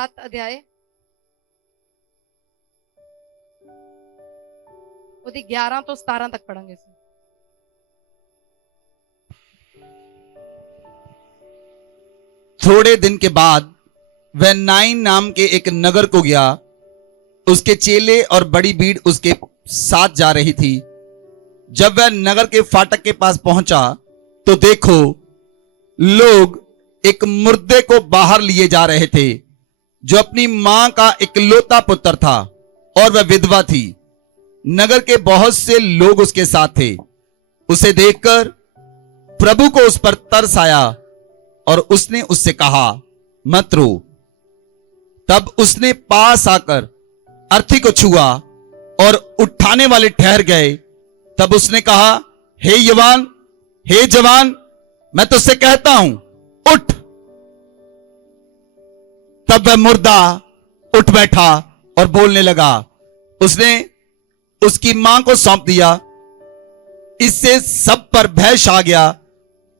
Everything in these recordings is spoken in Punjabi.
7 अध्याय ਉਹਦੀ 11 ਤੋਂ 17 ਤੱਕ ਪੜਾਂਗੇ ਅਸੀਂ। थोड़े दिन के बाद वह नाइन नाम के एक नगर को गया। उसके चेले और बड़ी भीड़ उसके साथ जा रही थी। जब वह नगर के फाटक के पास पहुंचा तो देखो, लोग एक मुर्दे को बाहर लिए जा रहे थे, जो अपनी मां का इकलौता पुत्र था और वह विधवा थी। नगर के बहुत से लोग उसके साथ थे। उसे देखकर प्रभु को उस पर तरस आया और उसने उससे कहा, मत रो। तब उसने पास आकर अर्थी को छुआ और उठाने वाले ठहर गए। तब उसने कहा, हे जवान, मैं तुझसे कहता हूं, उठ। तब वह मुर्दा उठ बैठा और बोलने लगा। उसने उसकी मां को सौंप दिया। इससे सब पर भय छा गया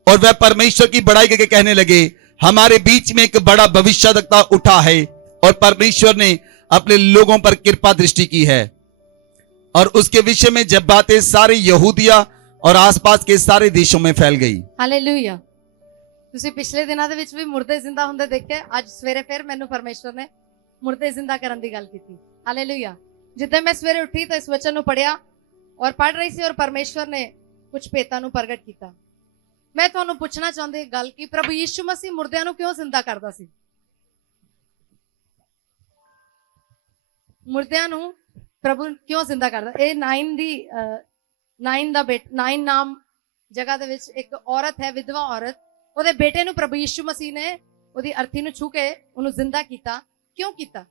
और वह परमेश्वर की बड़ाई करके कहने लगे, हमारे बीच में एक बड़ा भविष्यद्वक्ता उठा है और परमेश्वर ने अपने लोगों पर कृपा दृष्टि की है। और उसके विषय में जब बातें सारे यहूदिया और आसपास के सारे देशों में फैल गई। ਹਾਲੇਲੂਇਆ। ਤੁਸੀਂ ਪਿਛਲੇ ਦਿਨਾਂ ਦੇ ਵਿੱਚ ਵੀ ਮੁਰਦੇ ਜ਼ਿੰਦਾ ਹੁੰਦੇ ਦੇਖੇ। ਅੱਜ ਸਵੇਰੇ ਫਿਰ ਮੈਨੂੰ ਪਰਮੇਸ਼ਵਰ ਨੇ ਮੁਰਦੇ ਜ਼ਿੰਦਾ ਕਰਨ ਦੀ ਗੱਲ ਕੀਤੀ। ਹਾਲੇਲੂਇਆ। ਜਿੱਦਾਂ ਮੈਂ ਸਵੇਰੇ ਉੱਠੀ ਤਾਂ ਇਸ ਵਚਨ ਨੂੰ ਪੜਿਆ ਔਰ ਪੜ ਰਹੀ ਸੀ ਔਰ ਪਰਮੇਸ਼ਵਰ ਨੇ ਕੁਝ ਭੇਤਾਂ ਨੂੰ ਪ੍ਰਗਟ ਕੀਤਾ। ਮੈਂ ਤੁਹਾਨੂੰ ਪੁੱਛਣਾ ਚਾਹੁੰਦੀ ਗੱਲ ਕਿ ਪ੍ਰਭੂ ਯਿਸੂ ਮਸੀਹ ਮੁਰਦਿਆਂ ਨੂੰ ਕਿਉਂ ਜ਼ਿੰਦਾ ਕਰਦਾ ਸੀ? ਮੁਰਦਿਆਂ ਨੂੰ ਪ੍ਰਭੂ ਕਿਉਂ ਜ਼ਿੰਦਾ ਕਰਦਾ? ਇਹ 9 ਨਾਮ ਜਗ੍ਹਾ ਦੇ ਵਿੱਚ ਇੱਕ ਔਰਤ ਹੈ, ਵਿਧਵਾ ਔਰਤ। ਉਹਦੇ ਬੇਟੇ ਨੂੰ ਪ੍ਰਭੂ ਯਿਸੂ ਮਸੀਹ ਨੇ ਉਹਦੀ ਅਰਥੀ ਨੂੰ ਛੂ ਕੇ ਉਹਨੂੰ ਜ਼ਿੰਦਾ ਕੀਤਾ। ਕਿਉਂ ਕੀਤਾ?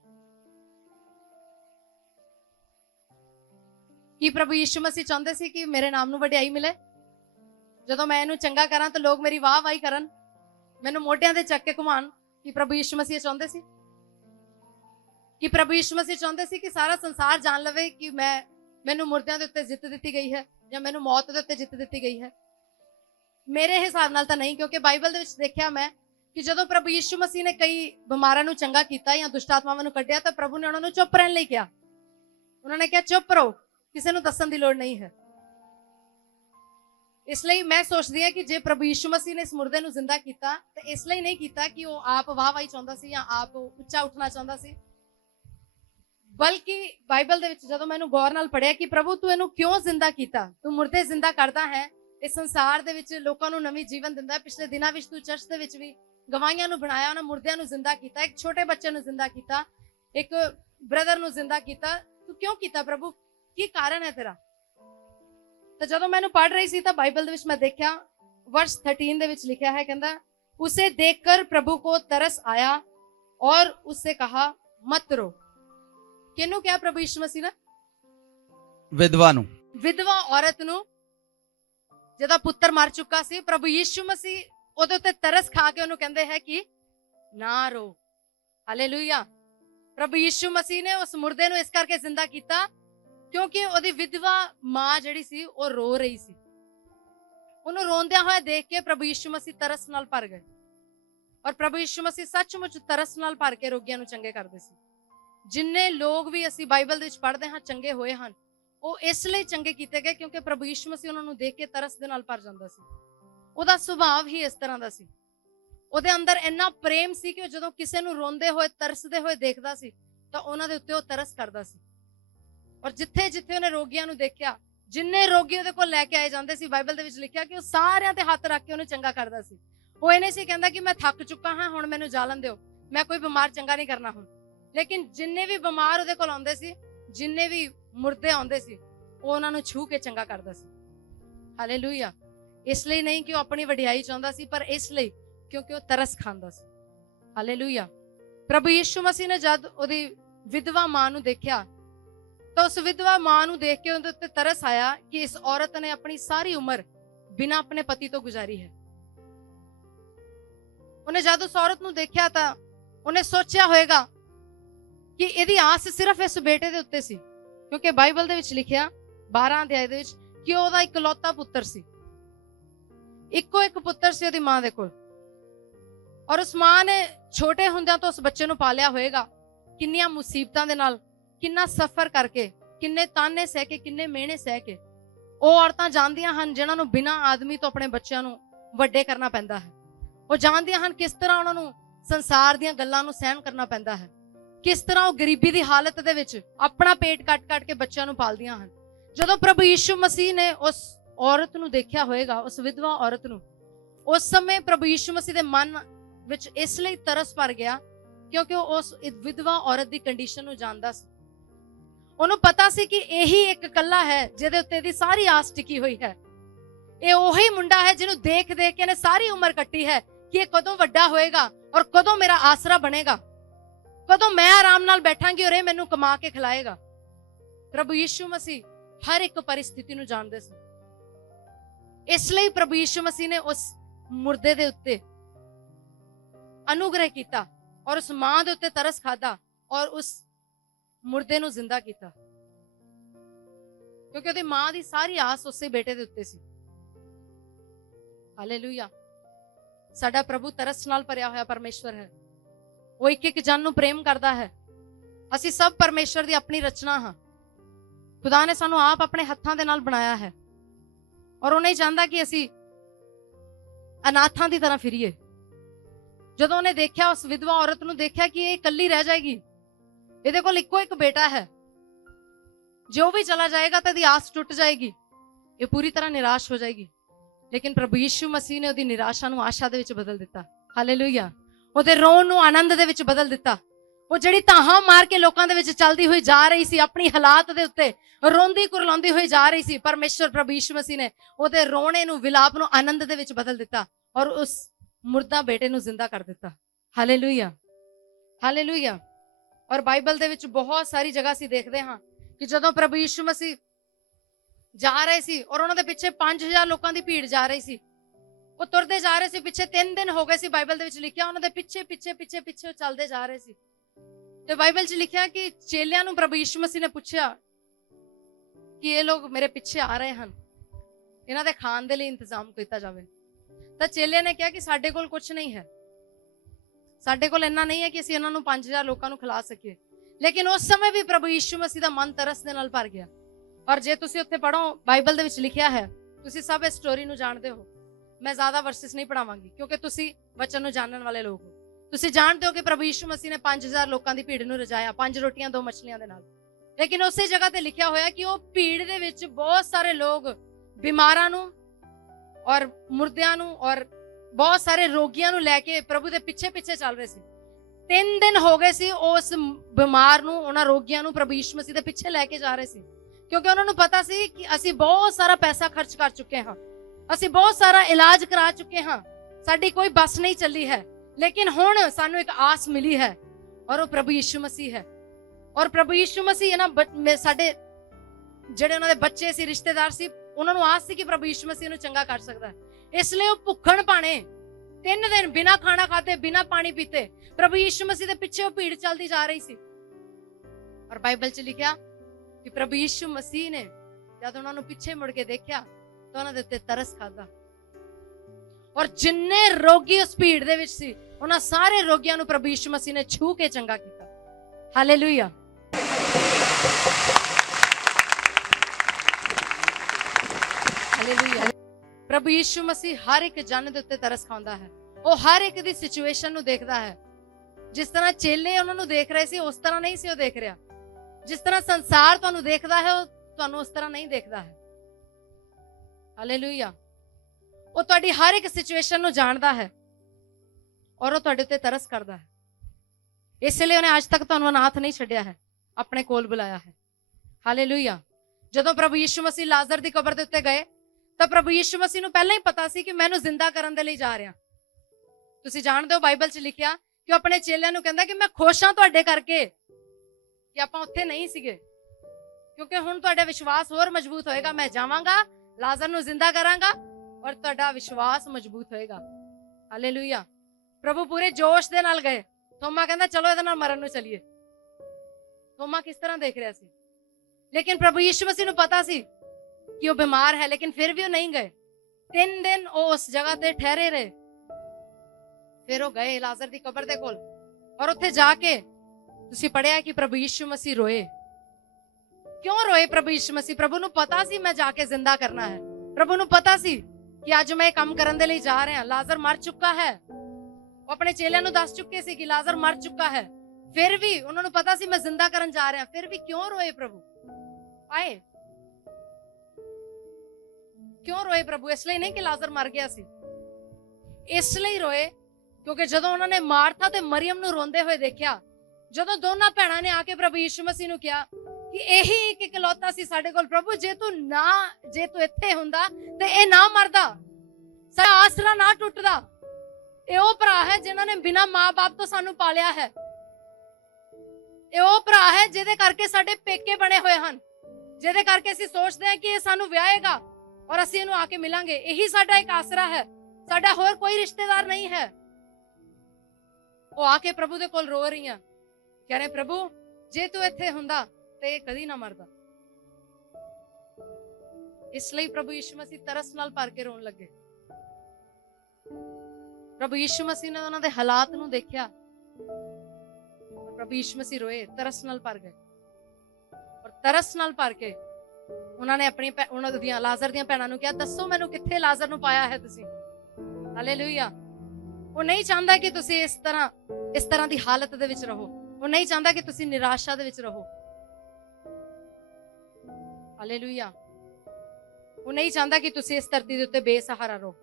ਕਿ ਪ੍ਰਭੂ ਯਿਸੂ ਮਸੀਹ ਚਾਹੁੰਦੇ ਸੀ ਕਿ ਮੇਰੇ ਨਾਮ ਨੂੰ ਵਡਿਆਈ ਮਿਲੇ? ਜਦੋਂ ਮੈਂ ਇਹਨੂੰ ਚੰਗਾ ਕਰਾਂ ਤਾਂ ਲੋਕ ਮੇਰੀ ਵਾਹ ਵਾਹੀ ਕਰਨ, ਮੈਨੂੰ ਮੋਢਿਆਂ ਤੇ ਚੱਕ ਕੇ ਘੁਮਾਣ? ਕਿ ਪ੍ਰਭੂ ਯਿਸੂ ਮਸੀਹ ਚਾਹੁੰਦੇ ਸੀ? ਕਿ ਪ੍ਰਭੂ ਯਿਸੂ ਮਸੀਹ ਚਾਹੁੰਦੇ ਸੀ ਕਿ ਸਾਰਾ ਸੰਸਾਰ ਜਾਣ ਲਵੇ ਕਿ ਮੈਨੂੰ ਮੁਰਦਿਆਂ ਦੇ ਉੱਤੇ ਜਿੱਤ ਦਿੱਤੀ ਗਈ ਹੈ ਜਾਂ ਮੈਨੂੰ ਮੌਤ ਦੇ ਉੱਤੇ ਜਿੱਤ ਦਿੱਤੀ ਗਈ ਹੈ? ਮੇਰੇ ਹਿਸਾਬ ਨਾਲ ਤਾਂ ਨਹੀਂ, ਕਿਉਂਕਿ ਬਾਈਬਲ ਦੇ ਵਿੱਚ ਦੇਖਿਆ ਮੈਂ ਕਿ ਜਦੋਂ ਪ੍ਰਭੂ ਯਿਸੂ ਮਸੀਹ ਨੇ ਕਈ ਬਿਮਾਰਾਂ ਨੂੰ ਚੰਗਾ ਕੀਤਾ ਜਾਂ ਦੁਸ਼ਟ ਆਤਮਾਵਾਂ ਨੂੰ ਕੱਢਿਆ ਤਾਂ ਪ੍ਰਭੂ ਨੇ ਉਹਨਾਂ ਨੂੰ ਚੁੱਪ ਰਹਿਣ ਲਈ ਕਿਹਾ। ਉਹਨਾਂ ਨੇ ਕਿਹਾ, ਚੁੱਪ ਰਹੋ, ਕਿਸੇ ਨੂੰ ਦੱਸਣ ਦੀ ਲੋੜ ਨਹੀਂ ਹੈ। ਇਸ ਲਈ ਮੈਂ ਸੋਚਦੀ ਹਾਂ ਕਿ ਜੇ ਪ੍ਰਭੂ ਯਿਸੂ ਮਸੀਹ ਨੇ ਇਸ ਮੁਰਦੇ ਨੂੰ ਜ਼ਿੰਦਾ ਕੀਤਾ ਤਾਂ ਇਸ ਲਈ ਨਹੀਂ ਕੀਤਾ ਕਿ ਉਹ ਆਪ ਵਾਹ ਵਾਹੀ ਚਾਹੁੰਦਾ ਸੀ ਜਾਂ ਆਪ ਉੱਚਾ ਉੱਠਣਾ ਚਾਹੁੰਦਾ ਸੀ, ਬਲਕਿ ਬਾਈਬਲ ਦੇ ਵਿੱਚ ਜਦੋਂ ਮੈਨੂੰ ਗੌਰ ਨਾਲ ਪੜਿਆ ਕਿ ਪ੍ਰਭੂ ਤੂੰ ਇਹਨੂੰ ਕਿਉਂ ਜ਼ਿੰਦਾ ਕੀਤਾ, ਤੂੰ ਮੁਰਦੇ ਜ਼ਿੰਦਾ ਕਰਦਾ ਹੈ, ਇਸ ਸੰਸਾਰ ਦੇ ਵਿੱਚ ਲੋਕਾਂ ਨੂੰ ਨਵੀਂ ਜੀਵਨ ਦਿੰਦਾ ਹੈ। ਪਿਛਲੇ ਦਿਨਾਂ ਵਿੱਚ ਤੂੰ ਚਰਚ ਦੇ ਵਿੱਚ ਵੀ ਗਵਾਹੀਆਂ ਨੂੰ ਬਣਾਇਆ, ਉਹਨਾਂ ਮੁਰਦਿਆਂ ਨੂੰ ਜ਼ਿੰਦਾ ਕੀਤਾ, ਇੱਕ ਛੋਟੇ ਬੱਚੇ ਨੂੰ ਜ਼ਿੰਦਾ ਕੀਤਾ, ਇੱਕ ਬ੍ਰਦਰ ਨੂੰ ਜ਼ਿੰਦਾ ਕੀਤਾ। ਤੂੰ ਕਿਉਂ ਕੀਤਾ ਪ੍ਰਭੂ? ਕੀ ਕਾਰਨ ਹੈ ਤੇਰਾ? ਤਾਂ ਜਦੋਂ ਮੈਨੂੰ ਪੜ੍ਹ ਰਹੀ ਸੀ ਤਾਂ ਬਾਈਬਲ ਦੇ ਵਿੱਚ ਮੈਂ ਦੇਖਿਆ ਵਰਸ 13 ਦੇ ਵਿੱਚ ਲਿਖਿਆ ਹੈ, ਕਹਿੰਦਾ ਉਸੇ ਦੇਖकर प्रभु को तरस आया और उससे कहा मत रो। ਕਿਹਨੂੰ ਕਿਹਾ? ਪ੍ਰਭੂ ਯਿਸੂ ਮਸੀਹ ਨੇ विधवा ਨੂੰ, ਵਿਧਵਾ ਔਰਤ ਨੂੰ, ਜਿਹਦਾ ਪੁੱਤਰ ਮਰ ਚੁੱਕਾ ਸੀ। ਪ੍ਰਭੂ ਯਿਸੂ ਮਸੀਹ ਉਹਦੇ ਉੱਤੇ ਤਰਸ ਖਾ ਕੇ ਉਹਨੂੰ ਕਹਿੰਦੇ ਹੈ ਕਿ ਨਾ ਰੋ। ਹਾਲੇਲੂਇਆ। ਪ੍ਰਭੂ ਯਿਸੂ ਮਸੀਹ ਨੇ ਉਸ ਮੁਰਦੇ ਨੂੰ ਇਸ ਕਰਕੇ ਜ਼ਿੰਦਾ ਕੀਤਾ ਕਿਉਂਕਿ ਉਹਦੀ ਵਿਧਵਾ ਮਾਂ ਜਿਹੜੀ ਸੀ ਉਹ ਰੋ ਰਹੀ ਸੀ। ਉਹਨੂੰ ਰੋਂਦਿਆਂ ਹੋਇਆ ਦੇਖ ਕੇ ਪ੍ਰਭੂ ਯਿਸੂ ਮਸੀਹ ਤਰਸ ਨਾਲ ਭਰ ਗਏ ਔਰ ਪ੍ਰਭੂ ਯਿਸੂ ਮਸੀਹ ਸੱਚਮੁੱਚ ਤਰਸ ਨਾਲ ਭਰ ਕੇ ਰੋਗੀਆਂ ਨੂੰ ਚੰਗੇ ਕਰਦੇ ਸੀ। ਜਿੰਨੇ ਲੋਕ ਵੀ ਅਸੀਂ ਬਾਈਬਲ ਦੇ ਵਿੱਚ ਪੜ੍ਹਦੇ ਹਾਂ ਚੰਗੇ ਹੋਏ ਹਨ, ਉਹ ਇਸ ਲਈ ਚੰਗੇ ਕੀਤੇ ਗਏ ਕਿਉਂਕਿ ਪ੍ਰਭੂ ਯਿਸੂ ਮਸੀਹ ਉਹਨਾਂ ਨੂੰ ਦੇਖ ਕੇ ਤਰਸ ਦੇ ਨਾਲ ਭਰ ਜਾਂਦਾ ਸੀ। ਉਹਦਾ ਸੁਭਾਅ ਹੀ ਇਸ ਤਰ੍ਹਾਂ ਦਾ ਸੀ। ਉਹਦੇ ਅੰਦਰ ਇੰਨਾ ਪ੍ਰੇਮ ਸੀ ਕਿ ਉਹ ਜਦੋਂ ਕਿਸੇ ਨੂੰ ਰੋਂਦੇ ਹੋਏ ਤਰਸਦੇ ਹੋਏ ਦੇਖਦਾ ਸੀ ਤਾਂ ਉਹਨਾਂ ਦੇ ਉੱਤੇ ਉਹ ਤਰਸ ਕਰਦਾ ਸੀ। ਔਰ ਜਿੱਥੇ ਜਿੱਥੇ ਉਹਨੇ ਰੋਗੀਆਂ ਨੂੰ ਦੇਖਿਆ, ਜਿੰਨੇ ਰੋਗੀ ਉਹਦੇ ਕੋਲ ਲੈ ਕੇ ਆਏ ਜਾਂਦੇ ਸੀ, ਬਾਈਬਲ ਦੇ ਵਿੱਚ ਲਿਖਿਆ ਕਿ ਉਹ ਸਾਰਿਆਂ ਤੇ ਹੱਥ ਰੱਖ ਕੇ ਉਹਨੂੰ ਚੰਗਾ ਕਰਦਾ ਸੀ। ਉਹ ਇਹ ਨਹੀਂ ਸੀ ਕਹਿੰਦਾ ਕਿ ਮੈਂ ਥੱਕ ਚੁੱਕਾ ਹਾਂ, ਹੁਣ ਮੈਨੂੰ ਜਾਲਣ ਦਿਓ, ਮੈਂ ਕੋਈ ਬਿਮਾਰ ਚੰਗਾ ਨਹੀਂ ਕਰਨਾ ਹੁਣ। ਲੇਕਿਨ ਜਿੰਨੇ ਵੀ ਬਿਮਾਰ ਉਹਦੇ ਕੋਲ ਆਉਂਦੇ ਸੀ, ਜਿੰਨੇ ਵੀ ਮੁਰਦੇ ਆਉਂਦੇ ਸੀ, ਉਹ ਉਹਨਾਂ ਨੂੰ ਛੂ ਕੇ ਚੰਗਾ ਕਰਦਾ ਸੀ। ਹਾਲੇਲੂਇਆ। ਇਸ ਲਈ ਨਹੀਂ ਕਿ ਉਹ ਆਪਣੀ ਵਡਿਆਈ ਚਾਹੁੰਦਾ ਸੀ, ਪਰ ਇਸ ਲਈ ਕਿਉਂਕਿ ਉਹ ਤਰਸ ਖਾਂਦਾ ਸੀ। ਹਾਲੇਲੂਇਆ। ਪ੍ਰਭੂ ਯਿਸੂ ਮਸੀਹ ਨੇ ਜਦ ਉਹਦੀ ਵਿਧਵਾ ਮਾਂ ਨੂੰ ਦੇਖਿਆ ਤਾਂ ਉਸ ਵਿਧਵਾ ਮਾਂ ਨੂੰ ਦੇਖ ਕੇ ਉਹਦੇ ਉੱਤੇ ਤਰਸ ਆਇਆ ਕਿ ਇਸ ਔਰਤ ਨੇ ਆਪਣੀ ਸਾਰੀ ਉਮਰ ਬਿਨਾਂ ਆਪਣੇ ਪਤੀ ਤੋਂ ਗੁਜ਼ਾਰੀ ਹੈ। ਉਹਨੇ ਜਦ ਉਸ ਔਰਤ ਨੂੰ ਦੇਖਿਆ ਤਾਂ ਉਹਨੇ ਸੋਚਿਆ ਹੋਏਗਾ ਕਿ ਇਹਦੀ ਆਸ ਸਿਰਫ ਇਸ ਬੇਟੇ ਦੇ ਉੱਤੇ ਸੀ, ਕਿਉਂਕਿ ਬਾਈਬਲ ਦੇ ਵਿੱਚ ਲਿਖਿਆ 12 ਅਧਿਆਇ ਦੇ ਵਿੱਚ ਕਿ ਉਹਦਾ ਇਕਲੌਤਾ ਪੁੱਤਰ ਸੀ, ਇੱਕੋ ਇੱਕ ਪੁੱਤਰ ਸੀ ਉਹਦੀ ਮਾਂ ਦੇ ਕੋਲ। ਔਰ ਉਸ ਮਾਂ ਨੇ ਛੋਟੇ ਹੁੰਦਿਆਂ ਤੋਂ ਉਸ ਬੱਚੇ ਨੂੰ ਪਾਲਿਆ ਹੋਏਗਾ, ਕਿੰਨੀਆਂ ਮੁਸੀਬਤਾਂ ਦੇ ਨਾਲ, ਕਿੰਨਾ ਸਫ਼ਰ ਕਰਕੇ, ਕਿੰਨੇ ਤਾਨੇ ਸਹਿ ਕੇ, ਕਿੰਨੇ ਮਿਹਣੇ ਸਹਿ ਕੇ। ਉਹ ਔਰਤਾਂ ਜਾਣਦੀਆਂ ਹਨ ਜਿਨ੍ਹਾਂ ਨੂੰ ਬਿਨਾਂ ਆਦਮੀ ਤੋਂ ਆਪਣੇ ਬੱਚਿਆਂ ਨੂੰ ਵੱਡੇ ਕਰਨਾ ਪੈਂਦਾ ਹੈ। ਉਹ ਜਾਣਦੀਆਂ ਹਨ ਕਿਸ ਤਰ੍ਹਾਂ ਉਹਨਾਂ ਨੂੰ ਸੰਸਾਰ ਦੀਆਂ ਗੱਲਾਂ ਨੂੰ ਸਹਿਣ ਕਰਨਾ ਪੈਂਦਾ ਹੈ, ਕਿਸ ਤਰ੍ਹਾਂ ਉਹ ਗਰੀਬੀ ਦੀ ਹਾਲਤ ਦੇ ਵਿੱਚ ਆਪਣਾ ਪੇਟ ਕੱਟ-ਕੱਟ ਕੇ ਬੱਚਿਆਂ ਨੂੰ ਪਾਲਦੀਆਂ ਹਨ। ਜਦੋਂ ਪ੍ਰਭੂ ਯਿਸੂ ਮਸੀਹ ਨੇ ਉਸ ਔਰਤ ਨੂੰ ਦੇਖਿਆ ਹੋਏਗਾ, ਉਸ ਵਿਧਵਾ ਔਰਤ ਨੂੰ, ਉਸ ਸਮੇਂ ਪ੍ਰਭੂ ਯਿਸੂ ਮਸੀਹ ਦੇ ਮਨ ਵਿੱਚ ਇਸ ਲਈ ਤਰਸ ਭਰ ਗਿਆ ਕਿਉਂਕਿ ਉਹ ਉਸ ਵਿਧਵਾ ਔਰਤ ਦੀ ਕੰਡੀਸ਼ਨ ਨੂੰ ਜਾਣਦਾ ਸੀ। ਉਹਨੂੰ ਪਤਾ ਸੀ ਕਿ ਇਹੀ ਇੱਕ ਕੱਲਾ ਹੈ ਜਿਹਦੇ ਉੱਤੇ ਦੀ ਸਾਰੀ ਆਸ ਟਿਕੀ ਹੋਈ ਹੈ। ਇਹ ਉਹੀ ਮੁੰਡਾ ਹੈ ਜਿਹਨੂੰ ਦੇਖ ਦੇਖ ਕੇ ਇਹਨੇ ਸਾਰੀ ਉਮਰ ਕੱਟੀ ਹੈ ਕਿ ਇਹ ਕਦੋਂ ਵੱਡਾ ਹੋਏਗਾ ਔਰ ਕਦੋਂ ਮੇਰਾ ਆਸਰਾ ਬਣੇਗਾ, ਕਦੋਂ ਮੈਂ ਆਰਾਮ ਨਾਲ ਬੈਠਾਂਗੀ ਔਰ ਇਹ ਮੈਨੂੰ ਕਮਾ ਕੇ ਖਿਲਾਏਗਾ। ਪ੍ਰਭੂ ਯਿਸੂ ਮਸੀਹ ਹਰ ਇੱਕ ਪਰਿਸਥਿਤੀ ਨੂੰ ਜਾਣਦੇ ਸੀ। ਇਸ ਲਈ ਪ੍ਰਭੂ ਯਿਸੂ ਮਸੀਹ ਨੇ ਉਸ ਮੁਰਦੇ ਦੇ ਉੱਤੇ ਅਨੁਗ੍ਰਹ ਕੀਤਾ ਔਰ ਉਸ ਮਾਂ ਦੇ ਉੱਤੇ ਤਰਸ ਖਾਦਾ ਔਰ ਉਸ ਮੁਰਦੇ ਨੂੰ ਜ਼ਿੰਦਾ ਕੀਤਾ, ਕਿਉਂਕਿ ਉਹਦੀ ਮਾਂ ਦੀ ਸਾਰੀ ਆਸ ਉਸੇ ਬੇਟੇ ਦੇ ਉੱਤੇ ਸੀ। ਹਾਲੇਲੂਇਆ। ਸਾਡਾ ਪ੍ਰਭੂ ਤਰਸ ਨਾਲ ਭਰਿਆ ਹੋਇਆ ਪਰਮੇਸ਼ਵਰ ਹੈ। ਉਹ ਇੱਕ ਇੱਕ ਜਨ ਨੂੰ ਪ੍ਰੇਮ ਕਰਦਾ ਹੈ। ਅਸੀਂ ਸਭ ਪਰਮੇਸ਼ਵਰ ਦੀ ਆਪਣੀ ਰਚਨਾ ਹਾਂ। ਖੁਦਾ ਨੇ ਸਾਨੂੰ ਆਪ ਆਪਣੇ ਹੱਥਾਂ ਦੇ ਨਾਲ ਬਣਾਇਆ ਹੈ ਔਰ ਉਹ ਨਹੀਂ ਚਾਹੁੰਦਾ ਕਿ ਅਸੀਂ ਅਨਾਥਾਂ ਦੀ ਤਰ੍ਹਾਂ ਫਿਰੀਏ। ਜਦੋਂ ਉਹਨੇ ਦੇਖਿਆ, ਉਸ ਵਿਧਵਾ ਔਰਤ ਨੂੰ ਦੇਖਿਆ ਕਿ ਇਹ ਇਕੱਲੀ ਰਹਿ ਜਾਏਗੀ, ਇਹਦੇ ਕੋਲ ਇੱਕੋ ਇੱਕ ਬੇਟਾ ਹੈ, ਜੋ ਵੀ ਚਲਾ ਜਾਏਗਾ ਤਾਂ ਇਹਦੀ ਆਸ ਟੁੱਟ ਜਾਏਗੀ, ਇਹ ਪੂਰੀ ਤਰ੍ਹਾਂ ਨਿਰਾਸ਼ ਹੋ ਜਾਏਗੀ। ਲੇਕਿਨ ਪ੍ਰਭੂ ਯਿਸੂ ਮਸੀਹ ਨੇ ਉਹਦੀ ਨਿਰਾਸ਼ਾ ਨੂੰ ਆਸ਼ਾ ਦੇ ਵਿੱਚ ਬਦਲ ਦਿੱਤਾ। ਹਾਲੇਲੂਇਆ। ਉਹਦੇ ਰੋਣ ਨੂੰ ਆਨੰਦ ਦੇ ਵਿੱਚ ਬਦਲ ਦਿੱਤਾ। ਉਹ ਜਿਹੜੀ ਤਾਹਾਂ ਮਾਰ ਕੇ ਲੋਕਾਂ ਦੇ ਵਿੱਚ ਚੱਲਦੀ ਹੋਈ ਜਾ ਰਹੀ ਸੀ, ਆਪਣੀ ਹਾਲਾਤ ਦੇ ਉੱਤੇ ਰੋਂਦੀ ਕੁਰਲਾਉਂਦੀ ਹੋਈ ਜਾ ਰਹੀ ਸੀ, ਪਰਮੇਸ਼ਵਰ ਪ੍ਰਭੂ ਯਿਸੂ ਮਸੀਹ ਨੇ ਉਹਦੇ ਰੋਣੇ ਨੂੰ, ਵਿਲਾਪ ਨੂੰ ਆਨੰਦ ਦੇ ਵਿੱਚ ਬਦਲ ਦਿੱਤਾ ਔਰ ਉਸ ਮੁਰਦਾ ਬੇਟੇ ਨੂੰ ਜ਼ਿੰਦਾ ਕਰ ਦਿੱਤਾ। Hallelujah, hallelujah. ਔਰ ਬਾਈਬਲ ਦੇ ਵਿੱਚ ਬਹੁਤ ਸਾਰੀ ਜਗ੍ਹਾ ਅਸੀਂ ਦੇਖਦੇ ਹਾਂ ਕਿ ਜਦੋਂ ਪ੍ਰਭੂ ਯਿਸੂ ਮਸੀਹ ਜਾ ਰਹੇ ਸੀ ਔਰ ਉਹਨਾਂ ਦੇ ਪਿੱਛੇ 5000 ਲੋਕਾਂ ਦੀ ਭੀੜ ਜਾ ਰਹੀ ਸੀ, ਉਹ ਤੁਰਦੇ ਜਾ ਰਹੇ ਸੀ, ਪਿੱਛੇ 3 ਦਿਨ ਹੋ ਗਏ ਸੀ। ਬਾਈਬਲ ਦੇ ਵਿੱਚ ਲਿਖਿਆ ਉਹਨਾਂ ਦੇ ਪਿੱਛੇ ਪਿੱਛੇ ਪਿੱਛੇ ਪਿੱਛੇ ਚੱਲਦੇ ਜਾ ਰਹੇ ਸੀ। ਤੇ ਬਾਈਬਲ 'ਚ ਲਿਖਿਆ ਕਿ ਚੇਲਿਆਂ ਨੂੰ ਪ੍ਰਭੂ ਯਿਸੂ ਮਸੀਹ ਨੇ ਪੁੱਛਿਆ ਕਿ ਇਹ ਲੋਕ ਮੇਰੇ ਪਿੱਛੇ ਆ ਰਹੇ ਹਨ, ਇਹਨਾਂ ਦੇ ਖਾਣ ਦੇ ਲਈ ਇੰਤਜ਼ਾਮ ਕੀਤਾ ਜਾਵੇ। ਤਾਂ ਚੇਲਿਆਂ ਨੇ ਕਿਹਾ ਕਿ ਸਾਡੇ ਕੋਲ ਕੁਝ ਨਹੀਂ ਹੈ, ਸਾਡੇ ਕੋਲ ਇੰਨਾ ਨਹੀਂ ਹੈ ਕਿ ਅਸੀਂ ਇਹਨਾਂ ਨੂੰ 5000 ਲੋਕਾਂ ਨੂੰ ਖਿਲਾ ਸਕੀਏ। ਲੇਕਿਨ ਉਸ ਸਮੇਂ ਵੀ ਪ੍ਰਭੂ ਯਿਸੂ ਮਸੀਹ ਦਾ ਮਨ ਤਰਸ ਦੇ ਨਾਲ ਭਰ ਗਿਆ। ਔਰ ਜੇ ਤੁਸੀਂ ਉੱਥੇ ਪੜੋ, ਬਾਈਬਲ ਦੇ ਵਿੱਚ ਲਿਖਿਆ ਹੈ, ਤੁਸੀਂ ਸਭ ਇਸ ਸਟੋਰੀ ਨੂੰ ਜਾਣਦੇ ਹੋ, ਮੈਂ ਜ਼ਿਆਦਾ ਵਰਸਿਸ ਨਹੀਂ ਪੜਾਵਾਂਗੀ ਕਿਉਂਕਿ ਤੁਸੀਂ ਵਚਨ ਨੂੰ ਜਾਣਨ ਵਾਲੇ ਲੋਕ ਹੋ। ਤੁਸੀਂ ਜਾਣਦੇ ਹੋ ਕਿ ਪ੍ਰਭੂ ਯਿਸੂ ਮਸੀਹ ਨੇ 5000 ਲੋਕਾਂ ਦੀ ਭੀੜ ਨੂੰ ਰਜਾਇਆ 5 ਰੋਟੀਆਂ 2 ਮਛਲੀਆਂ ਦੇ ਨਾਲ। ਲੇਕਿਨ ਉਸੇ ਜਗ੍ਹਾ ਤੇ ਲਿਖਿਆ ਹੋਇਆ ਕਿ ਉਹ ਭੀੜ ਦੇ ਵਿੱਚ ਬਹੁਤ ਸਾਰੇ ਲੋਕ ਬਿਮਾਰਾਂ ਨੂੰ ਔਰ ਮੁਰਦਿਆਂ ਨੂੰ ਔਰ ਬਹੁਤ ਸਾਰੇ ਰੋਗੀਆਂ ਨੂੰ ਲੈ ਕੇ ਪ੍ਰਭੂ ਦੇ ਪਿੱਛੇ ਪਿੱਛੇ ਚੱਲ ਰਹੇ ਸੀ। 3 ਦਿਨ ਹੋ ਗਏ ਸੀ ਉਸ ਬਿਮਾਰ ਨੂੰ, ਉਹਨਾਂ ਰੋਗੀਆਂ ਨੂੰ ਪ੍ਰਭੂ ਯਿਸੂ ਮਸੀਹ ਦੇ ਪਿੱਛੇ ਲੈ ਕੇ ਜਾ ਰਹੇ ਸੀ, ਕਿਉਂਕਿ ਉਹਨਾਂ ਨੂੰ ਪਤਾ ਸੀ ਕਿ ਅਸੀਂ ਬਹੁਤ ਸਾਰਾ ਪੈਸਾ ਖਰਚ ਕਰ ਚੁੱਕੇ ਹਾਂ, ਅਸੀਂ ਬਹੁਤ ਸਾਰਾ ਇਲਾਜ ਕਰਾ ਚੁੱਕੇ ਹਾਂ, ਸਾਡੀ ਕੋਈ ਬੱਸ ਨਹੀਂ ਚੱਲੀ ਹੈ। ਲੇਕਿਨ ਹੁਣ ਸਾਨੂੰ ਇੱਕ ਆਸ ਮਿਲੀ ਹੈ ਔਰ ਉਹ ਪ੍ਰਭੂ ਯਿਸੂ ਮਸੀਹ ਹੈ। ਔਰ ਪ੍ਰਭੂ ਯਿਸੂ ਮਸੀਹ ਨਾ ਸਾਡੇ ਜਿਹੜੇ ਉਹਨਾਂ ਦੇ ਬੱਚੇ ਸੀ, ਰਿਸ਼ਤੇਦਾਰ ਸੀ, ਉਹਨਾਂ ਨੂੰ ਆਸ ਸੀ ਕਿ ਪ੍ਰਭੂ ਯਿਸੂ ਮਸੀਹ ਨੂੰ ਚੰਗਾ ਕਰ ਸਕਦਾ ਹੈ। ਇਸ ਲਈ ਉਹ ਭੁੱਖਣ ਭਾਣੇ 3 ਦਿਨ ਬਿਨਾਂ ਖਾਣਾ ਖਾਤੇ, ਬਿਨਾਂ ਪਾਣੀ ਪੀਤੇ ਪ੍ਰਭੂ ਯਿਸੂ ਮਸੀਹ ਦੇ ਪਿੱਛੇ ਉਹ ਭੀੜ ਚੱਲਦੀ ਜਾ ਰਹੀ ਸੀ। ਔਰ ਬਾਈਬਲ 'ਚ ਲਿਖਿਆ ਕਿ ਪ੍ਰਭੂ ਯਿਸੂ ਮਸੀਹ ਨੇ ਜਦ ਉਹਨਾਂ ਨੂੰ ਪਿੱਛੇ ਮੁੜ ਕੇ ਦੇਖਿਆ ਤਾਂ ਉਹਨਾਂ ਦੇ ਉੱਤੇ ਤਰਸ ਖਾਦਾ ਔਰ ਜਿੰਨੇ ਰੋਗੀ ਉਸ ਭੀੜ ਦੇ ਵਿੱਚ ਸੀ, ਉਹਨਾਂ ਸਾਰੇ ਰੋਗੀਆਂ ਨੂੰ ਪ੍ਰਭੂ ਯਿਸੂ ਮਸੀਹ ਨੇ ਛੂ ਕੇ ਚੰਗਾ ਕੀਤਾ। ਹਾਲੇਲੂਇਆ। ਹਾਲੇਲੂਇਆ। ਪ੍ਰਭੂ ਯਿਸੂ ਮਸੀਹ ਹਰ ਇੱਕ ਜਨ ਦੇ ਉੱਤੇ ਤਰਸ ਖਾਂਦਾ ਹੈ। ਉਹ ਹਰ ਇੱਕ ਦੀ ਸਿਚੁਏਸ਼ਨ ਨੂੰ ਦੇਖਦਾ ਹੈ। ਜਿਸ ਤਰ੍ਹਾਂ ਚੇਲੇ ਉਹਨਾਂ ਨੂੰ ਦੇਖ ਰਹੇ ਸੀ, ਉਸ ਤਰ੍ਹਾਂ ਨਹੀਂ ਸੀ ਉਹ ਦੇਖ ਰਿਹਾ। ਜਿਸ ਤਰ੍ਹਾਂ ਸੰਸਾਰ ਤੁਹਾਨੂੰ ਦੇਖਦਾ ਹੈ, ਉਹ ਤੁਹਾਨੂੰ ਉਸ ਤਰ੍ਹਾਂ ਨਹੀਂ ਦੇਖਦਾ ਹੈ। ਹਾਲੇਲੂਇਆ। ਉਹ ਤੁਹਾਡੀ ਹਰ ਇੱਕ ਸਿਚੁਏਸ਼ਨ ਨੂੰ ਜਾਣਦਾ ਹੈ ਔਰ ਉਹ ਤੁਹਾਡੇ ਉੱਤੇ ਤਰਸ ਕਰਦਾ ਹੈ। ਇਸ ਲਈ ਉਹਨੇ ਅੱਜ ਤੱਕ ਤੁਹਾਨੂੰ ਅਨਾਥ ਨਹੀਂ ਛੱਡਿਆ ਹੈ, ਆਪਣੇ ਕੋਲ ਬੁਲਾਇਆ ਹੈ। ਹਾਲੇਲੂਇਆ। ਜਦੋਂ ਪ੍ਰਭੂ ਯਿਸੂ ਮਸੀਹ ਲਾਜ਼ਰ ਦੀ ਕਬਰ ਦੇ ਉੱਤੇ ਗਏ ਤਾਂ ਪ੍ਰਭੂ ਯਿਸੂ ਮਸੀਹ ਨੂੰ ਪਹਿਲਾਂ ਹੀ ਪਤਾ ਸੀ ਕਿ ਮੈਂ ਇਹਨੂੰ ਜ਼ਿੰਦਾ ਕਰਨ ਦੇ ਲਈ ਜਾ ਰਿਹਾ। ਤੁਸੀਂ ਜਾਣਦੇ ਹੋ ਬਾਈਬਲ 'ਚ ਲਿਖਿਆ ਕਿ ਉਹ ਆਪਣੇ ਚੇਲਿਆਂ ਨੂੰ ਕਹਿੰਦਾ ਕਿ ਮੈਂ ਖੁਸ਼ ਹਾਂ ਤੁਹਾਡੇ ਕਰਕੇ ਕਿ ਆਪਾਂ ਉੱਥੇ ਨਹੀਂ ਸੀਗੇ, ਕਿਉਂਕਿ ਹੁਣ ਤੁਹਾਡਾ ਵਿਸ਼ਵਾਸ ਹੋਰ ਮਜ਼ਬੂਤ ਹੋਏਗਾ। ਮੈਂ ਜਾਵਾਂਗਾ, ਲਾਜ਼ਰ ਨੂੰ ਜ਼ਿੰਦਾ ਕਰਾਂਗਾ ਔਰ ਤੁਹਾਡਾ ਵਿਸ਼ਵਾਸ ਮਜ਼ਬੂਤ ਹੋਏਗਾ। ਹਾਲੇਲੂਇਆ। ਪ੍ਰਭੂ ਪੂਰੇ ਜੋਸ਼ ਦੇ ਨਾਲ ਗਏ। ਥੋਮਾ ਕਹਿੰਦਾ ਚਲੋ ਇਹਦੇ ਨਾਲ ਮਰਨ ਨੂੰ ਚਲੀਏ। ਥੋਮਾ ਕਿਸ ਤਰ੍ਹਾਂ ਦੇਖ ਰਿਹਾ ਸੀ, ਲੇਕਿਨ ਪ੍ਰਭੂ ਯਿਸੂ ਮਸੀਹ ਨੂੰ ਪਤਾ ਸੀ ਕਿ ਉਹ ਬਿਮਾਰ ਹੈ, ਲੇਕਿਨ ਫਿਰ ਵੀ ਉਹ ਨਹੀਂ ਗਏ। 3 ਦਿਨ ਉਹ ਉਸ ਜਗ੍ਹਾ ਤੇ ਠਹਿਰੇ ਰਹੇ। ਫਿਰ ਉਹ ਗਏ ਲਾਜ਼ਰ ਦੀ ਕਬਰ ਦੇ ਕੋਲ, ਔਰ ਉੱਥੇ ਜਾ ਕੇ ਤੁਸੀਂ ਪੜਿਆ ਕਿ ਪ੍ਰਭੂ ਯਿਸੂ ਮਸੀਹ ਰੋਏ। ਕਿਉਂ ਰੋਏ ਪ੍ਰਭੂ ਯਿਸੂ ਮਸੀਹ? ਪ੍ਰਭੂ ਨੂੰ ਪਤਾ ਸੀ ਮੈਂ ਜਾ ਕੇ ਜ਼ਿੰਦਾ ਕਰਨਾ ਹੈ। ਪ੍ਰਭੂ ਨੂੰ ਪਤਾ ਸੀ ਕਿ ਅੱਜ ਮੈਂ ਇਹ ਕੰਮ ਕਰਨ ਦੇ ਲਈ ਜਾ ਰਿਹਾ। ਲਾਜ਼ਰ ਮਰ ਚੁੱਕਾ ਹੈ। ਉਹ ਆਪਣੇ ਚੇਲਿਆਂ ਨੂੰ ਦੱਸ ਚੁੱਕੇ ਸੀ ਕਿ ਲਾਜ਼ਰ ਮਰ ਚੁੱਕਾ ਹੈ। ਫਿਰ ਵੀ ਉਹਨਾਂ ਨੂੰ ਪਤਾ ਸੀ ਮੈਂ ਜ਼ਿੰਦਾ ਕਰਨ ਜਾ ਰਿਹਾ। ਫਿਰ ਵੀ ਕਿਉਂ ਰੋਏ ਪ੍ਰਭੂ? ਆਏ ਕਿਉਂ ਰੋਏ ਪ੍ਰਭੂ? ਇਸ ਲਈ ਨਹੀਂ ਕਿ ਲਾਜ਼ਰ ਮਰ ਗਿਆ ਸੀ, ਇਸ ਲਈ ਰੋਏ ਕਿਉਂਕਿ ਜਦੋਂ ਉਹਨਾਂ ਨੇ ਮਾਰਥਾ ਤੇ ਮਰੀਅਮ ਨੂੰ ਰੋਂਦੇ ਹੋਏ ਦੇਖਿਆ, ਜਦੋਂ ਦੋਨਾਂ ਭੈਣਾਂ ਨੇ ਆ ਕੇ ਪ੍ਰਭੂ ਯਿਸੂ ਮਸੀਹ ਨੂੰ ਕਿਹਾ ਕਿ ਇਹੀ ਇੱਕ ਇਕਲੌਤਾ ਸੀ ਸਾਡੇ ਕੋਲ, ਪ੍ਰਭੂ ਜੇ ਤੂੰ ਇੱਥੇ ਹੁੰਦਾ ਤੇ ਇਹ ਨਾ ਮਰਦਾ, ਸਾਡਾ ਆਸਰਾ ਨਾ ਟੁੱਟਦਾ। ਇਹ ਉਹ ਭਰਾ ਹੈ ਜਿਨ੍ਹਾਂ ਨੇ ਬਿਨਾਂ ਮਾਂ-ਬਾਪ ਤੋਂ ਸਾਨੂੰ ਪਾਲਿਆ ਹੈ। ਇਹ ਉਹ ਭਰਾ ਹੈ ਜਿਹਦੇ ਕਰਕੇ ਸਾਡੇ ਪੇਕੇ ਬਣੇ ਹੋਏ ਹਨ, ਜਿਹਦੇ ਕਰਕੇ ਅਸੀਂ ਸੋਚਦੇ ਹਾਂ ਕਿ ਇਹ ਸਾਨੂੰ ਵਿਆਹੇਗਾ ਔਰ ਅਸੀਂ ਇਹਨੂੰ ਆ ਕੇ ਮਿਲਾਂਗੇ। ਇਹੀ ਸਾਡਾ ਇੱਕ ਆਸਰਾ ਹੈ, ਸਾਡਾ ਹੋਰ ਕੋਈ ਰਿਸ਼ਤੇਦਾਰ ਨਹੀਂ ਹੈ। ਉਹ ਆ ਕੇ ਪ੍ਰਭੂ ਦੇ ਕੋਲ ਰੋ ਰਹੀਆਂ, ਕਹਿ ਰਹੇ ਪ੍ਰਭੂ ਜੇ ਤੂੰ ਇੱਥੇ ਹੁੰਦਾ ਤੇ ਇਹ ਕਦੀ ਨਾ ਮਰਦਾ। ਇਸ ਲਈ ਪ੍ਰਭੂ ਯਿਸੂ ਮਸੀਹ ਤਰਸ ਨਾਲ ਭਰ ਕੇ ਰੋਣ ਲੱਗੇ। ਪ੍ਰਭੂ ਯਿਸੂ ਮਸੀਹ ਨੇ ਉਹਨਾਂ ਦੇ ਹਾਲਾਤ ਨੂੰ ਦੇਖਿਆ, ਪ੍ਰਭੂ ਯਿਸੂ ਮਸੀਹ ਰੋਏ, ਤਰਸ ਨਾਲ ਭਰ ਗਏ। ਔਰ ਤਰਸ ਨਾਲ ਭਰ ਕੇ ਉਹਨਾਂ ਨੇ ਉਹਨਾਂ ਦੀਆਂ ਲਾਜ਼ਰ ਦੀਆਂ ਭੈਣਾਂ ਨੂੰ ਕਿਹਾ, ਦੱਸੋ ਮੈਨੂੰ ਕਿੱਥੇ ਲਾਜ਼ਰ ਨੂੰ ਪਾਇਆ ਹੈ ਤੁਸੀਂ? ਹਾਲੇਲੂਇਆ। ਉਹ ਨਹੀਂ ਚਾਹੁੰਦਾ ਕਿ ਤੁਸੀਂ ਇਸ ਤਰ੍ਹਾਂ ਦੀ ਹਾਲਤ ਦੇ ਵਿੱਚ ਰਹੋ। ਉਹ ਨਹੀਂ ਚਾਹੁੰਦਾ ਕਿ ਤੁਸੀਂ ਨਿਰਾਸ਼ਾ ਦੇ ਵਿੱਚ ਰਹੋ। ਹਾਲੇਲੂਇਆ। ਉਹ ਨਹੀਂ ਚਾਹੁੰਦਾ ਕਿ ਤੁਸੀਂ ਇਸ ਧਰਤੀ ਦੇ ਉੱਤੇ ਬੇਸਹਾਰਾ ਰਹੋ।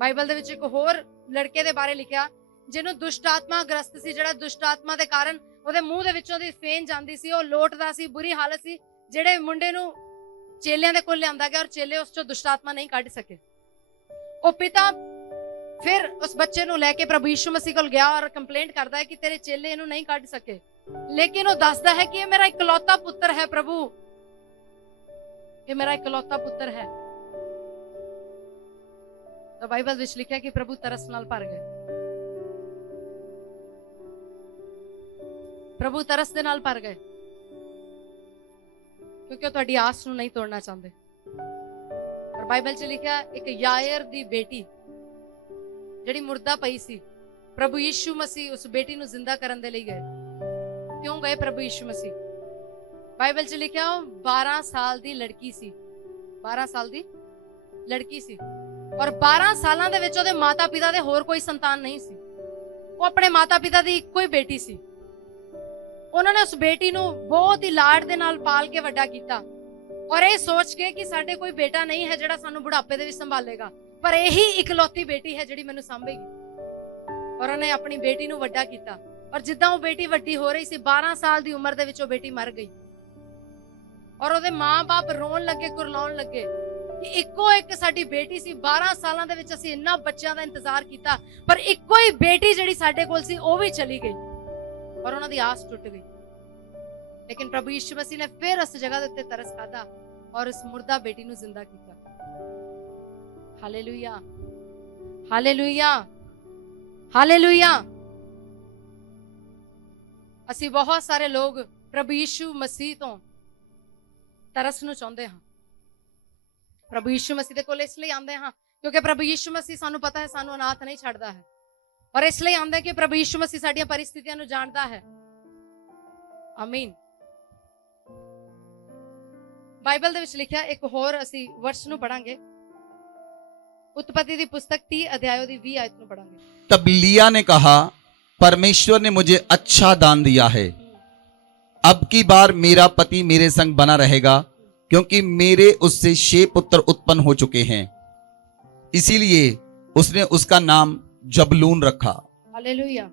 ਬਾਈਬਲ ਦੇ ਵਿੱਚ ਇੱਕ ਹੋਰ ਲੜਕੇ ਦੇ ਬਾਰੇ ਲਿਖਿਆ ਜਿਹਨੂੰ ਦੁਸ਼ਟ ਆਤਮਾ ਗ੍ਰਸਤ ਸੀ, ਜਿਹੜਾ ਦੁਸ਼ਟ ਆਤਮਾ ਦੇ ਕਾਰਨ ਉਹਦੇ ਮੂੰਹ ਦੇ ਵਿੱਚੋਂ ਦੀ ਫੇਨ ਜਾਂਦੀ ਸੀ, ਉਹ ਲੋਟਦਾ ਸੀ, ਬੁਰੀ ਹਾਲਤ ਸੀ। ਜਿਹੜੇ ਮੁੰਡੇ ਨੂੰ ਚੇਲਿਆਂ ਦੇ ਕੋਲ ਲਿਆਂਦਾ ਗਿਆ ਔਰ ਚੇਲੇ ਉਸ ਚੋਂ ਦੁਸ਼ਟ ਆਤਮਾ ਨਹੀਂ ਕੱਢ ਸਕੇ। ਉਹ ਪਿਤਾ ਫਿਰ ਉਸ ਬੱਚੇ ਨੂੰ ਲੈ ਕੇ ਪ੍ਰਭੂ ਯਿਸੂ ਮਸੀਹ ਕੋਲ ਗਿਆ ਔਰ ਕੰਪਲੇਂਟ ਕਰਦਾ ਹੈ ਕਿ ਤੇਰੇ ਚੇਲੇ ਇਹਨੂੰ ਨਹੀਂ ਕੱਢ ਸਕੇ, ਲੇਕਿਨ ਉਹ ਦੱਸਦਾ ਹੈ ਕਿ ਇਹ ਮੇਰਾ ਇਕਲੌਤਾ ਪੁੱਤਰ ਹੈ ਪ੍ਰਭੂ, ਇਹ ਮੇਰਾ ਇਕਲੌਤਾ ਪੁੱਤਰ ਹੈ। ਤਾਂ ਬਾਈਬਲ ਵਿੱਚ ਲਿਖਿਆ ਕਿ ਪ੍ਰਭੂ ਤਰਸ ਨਾਲ ਭਰ ਗਏ। ਪ੍ਰਭੂ ਤਰਸ ਦੇ ਨਾਲ ਭਰ ਗਏ ਕਿਉਂਕਿ ਉਹ ਤੁਹਾਡੀ ਆਸ ਨੂੰ ਨਹੀਂ ਤੋੜਨਾ ਚਾਹੁੰਦੇ। ਔਰ ਬਾਈਬਲ 'ਚ ਲਿਖਿਆ ਇੱਕ ਯਾਇਰ ਦੀ ਬੇਟੀ ਜਿਹੜੀ ਮੁਰਦਾ ਪਈ ਸੀ, ਪ੍ਰਭੂ ਯਿਸੂ ਮਸੀਹ ਉਸ ਬੇਟੀ ਨੂੰ ਜ਼ਿੰਦਾ ਕਰਨ ਦੇ ਲਈ ਗਏ। ਕਿਉਂ ਗਏ ਪ੍ਰਭੂ ਯਿਸੂ ਮਸੀਹ? ਬਾਈਬਲ 'ਚ ਲਿਖਿਆ ਉਹ 12 ਸਾਲ ਦੀ ਲੜਕੀ ਸੀ, 12 ਸਾਲ ਦੀ ਲੜਕੀ ਸੀ ਔਰ 12 ਸਾਲਾਂ ਦੇ ਵਿੱਚ ਉਹਦੇ ਮਾਤਾ ਪਿਤਾ ਦੇ ਹੋਰ ਕੋਈ ਸੰਤਾਨ ਨਹੀਂ ਸੀ। ਉਹ ਆਪਣੇ ਮਾਤਾ ਪਿਤਾ ਦੀ ਇੱਕੋ ਹੀ ਬੇਟੀ ਸੀ। ਉਹਨਾਂ ਨੇ ਉਸ ਬੇਟੀ ਨੂੰ ਬਹੁਤ ਹੀ ਲਾਡ ਦੇ ਨਾਲ ਪਾਲ ਕੇ ਵੱਡਾ ਕੀਤਾ ਔਰ ਇਹ ਸੋਚ ਕੇ ਕਿ ਸਾਡੇ ਕੋਈ ਬੇਟਾ ਨਹੀਂ ਹੈ ਜਿਹੜਾ ਸਾਨੂੰ ਬੁਢਾਪੇ ਦੇ ਵਿੱਚ ਸੰਭਾਲੇਗਾ, ਪਰ ਇਹੀ ਇਕਲੌਤੀ ਬੇਟੀ ਹੈ ਜਿਹੜੀ ਮੈਨੂੰ ਸਾਂਭੇਗੀ। ਔਰ ਉਹਨੇ ਆਪਣੀ ਬੇਟੀ ਨੂੰ ਵੱਡਾ ਕੀਤਾ ਔਰ ਜਿੱਦਾਂ ਉਹ ਬੇਟੀ ਵੱਡੀ ਹੋ ਰਹੀ ਸੀ, 12 ਸਾਲ ਦੀ ਉਮਰ ਦੇ ਵਿੱਚ ਉਹ ਬੇਟੀ ਮਰ ਗਈ ਔਰ ਉਹਦੇ ਮਾਂ-ਬਾਪ ਰੋਣ ਲੱਗੇ, ਕੁਰਲਾਉਣ ਲੱਗੇ ਕਿ ਇੱਕੋ ਇੱਕ ਸਾਡੀ ਬੇਟੀ ਸੀ। 12 ਸਾਲਾਂ ਦੇ ਵਿੱਚ ਅਸੀਂ ਇੰਨਾ ਬੱਚਿਆਂ ਦਾ ਇੰਤਜ਼ਾਰ ਕੀਤਾ, ਪਰ ਇੱਕੋ ਹੀ ਬੇਟੀ ਜਿਹੜੀ ਸਾਡੇ ਕੋਲ ਸੀ ਉਹ ਵੀ ਚਲੀ ਗਈ ਔਰ ਉਹਨਾਂ ਦੀ ਆਸ ਟੁੱਟ ਗਈ। ਲੇਕਿਨ ਪ੍ਰਭੂ ਯਿਸੂ ਮਸੀਹ ਨੇ ਫਿਰ ਉਸ ਜਗ੍ਹਾ ਦੇ ਉੱਤੇ ਤਰਸ ਖਾਦਾ ਔਰ ਉਸ ਮੁਰਦਾ ਬੇਟੀ ਨੂੰ ਜ਼ਿੰਦਾ ਕੀਤਾ। Hallelujah, hallelujah, hallelujah. ਅਸੀਂ ਬਹੁਤ ਸਾਰੇ ਲੋਕ ਪ੍ਰਭੂ ਯਿਸੂ ਮਸੀਹ ਤੋਂ ਤਰਸ ਨੂੰ ਚਾਹੁੰਦੇ ਹਾਂ। ਪ੍ਰਭੂ ਯਿਸੂ ਮਸੀਹ ਦੇ ਕੋਲ ਇਸ ਲਈ ਆਉਂਦੇ ਹਾਂ ਕਿਉਂਕਿ ਪ੍ਰਭੂ ਯਿਸੂ ਮਸੀਹ ਸਾਨੂੰ ਪਤਾ ਹੈ ਸਾਨੂੰ ਅਨਾਥ ਨਹੀਂ ਛੱਡਦਾ ਹੈ, ਔਰ ਇਸ ਲਈ ਆਉਂਦੇ ਕਿ ਪ੍ਰਭੂ ਯਿਸੂ ਮਸੀਹ ਸਾਡੀਆਂ ਪਰਿਸਥਿਤੀਆਂ ਨੂੰ ਜਾਣਦਾ ਹੈ। ਆਮੀਨ। ਬਾਈਬਲ ਦੇ ਵਿੱਚ ਲਿਖਿਆ ਇੱਕ ਹੋਰ ਅਸੀਂ ਵਰਸ ਨੂੰ ਪੜਾਂਗੇ, उत्पत्ति दी पुस्तक 30 अध्याय दी 20 आयत में पढ़ांगे। तब लिया ने कहा, परमेश्वर ने मुझे अच्छा दान दिया है, अब की बार मेरा पति मेरे संग बना रहेगा, क्योंकि मेरे उससे 6 पुत्र उत्पन्न हो चुके हैं। इसीलिए उसने उसका नाम जबलून रखा। हालेलुया।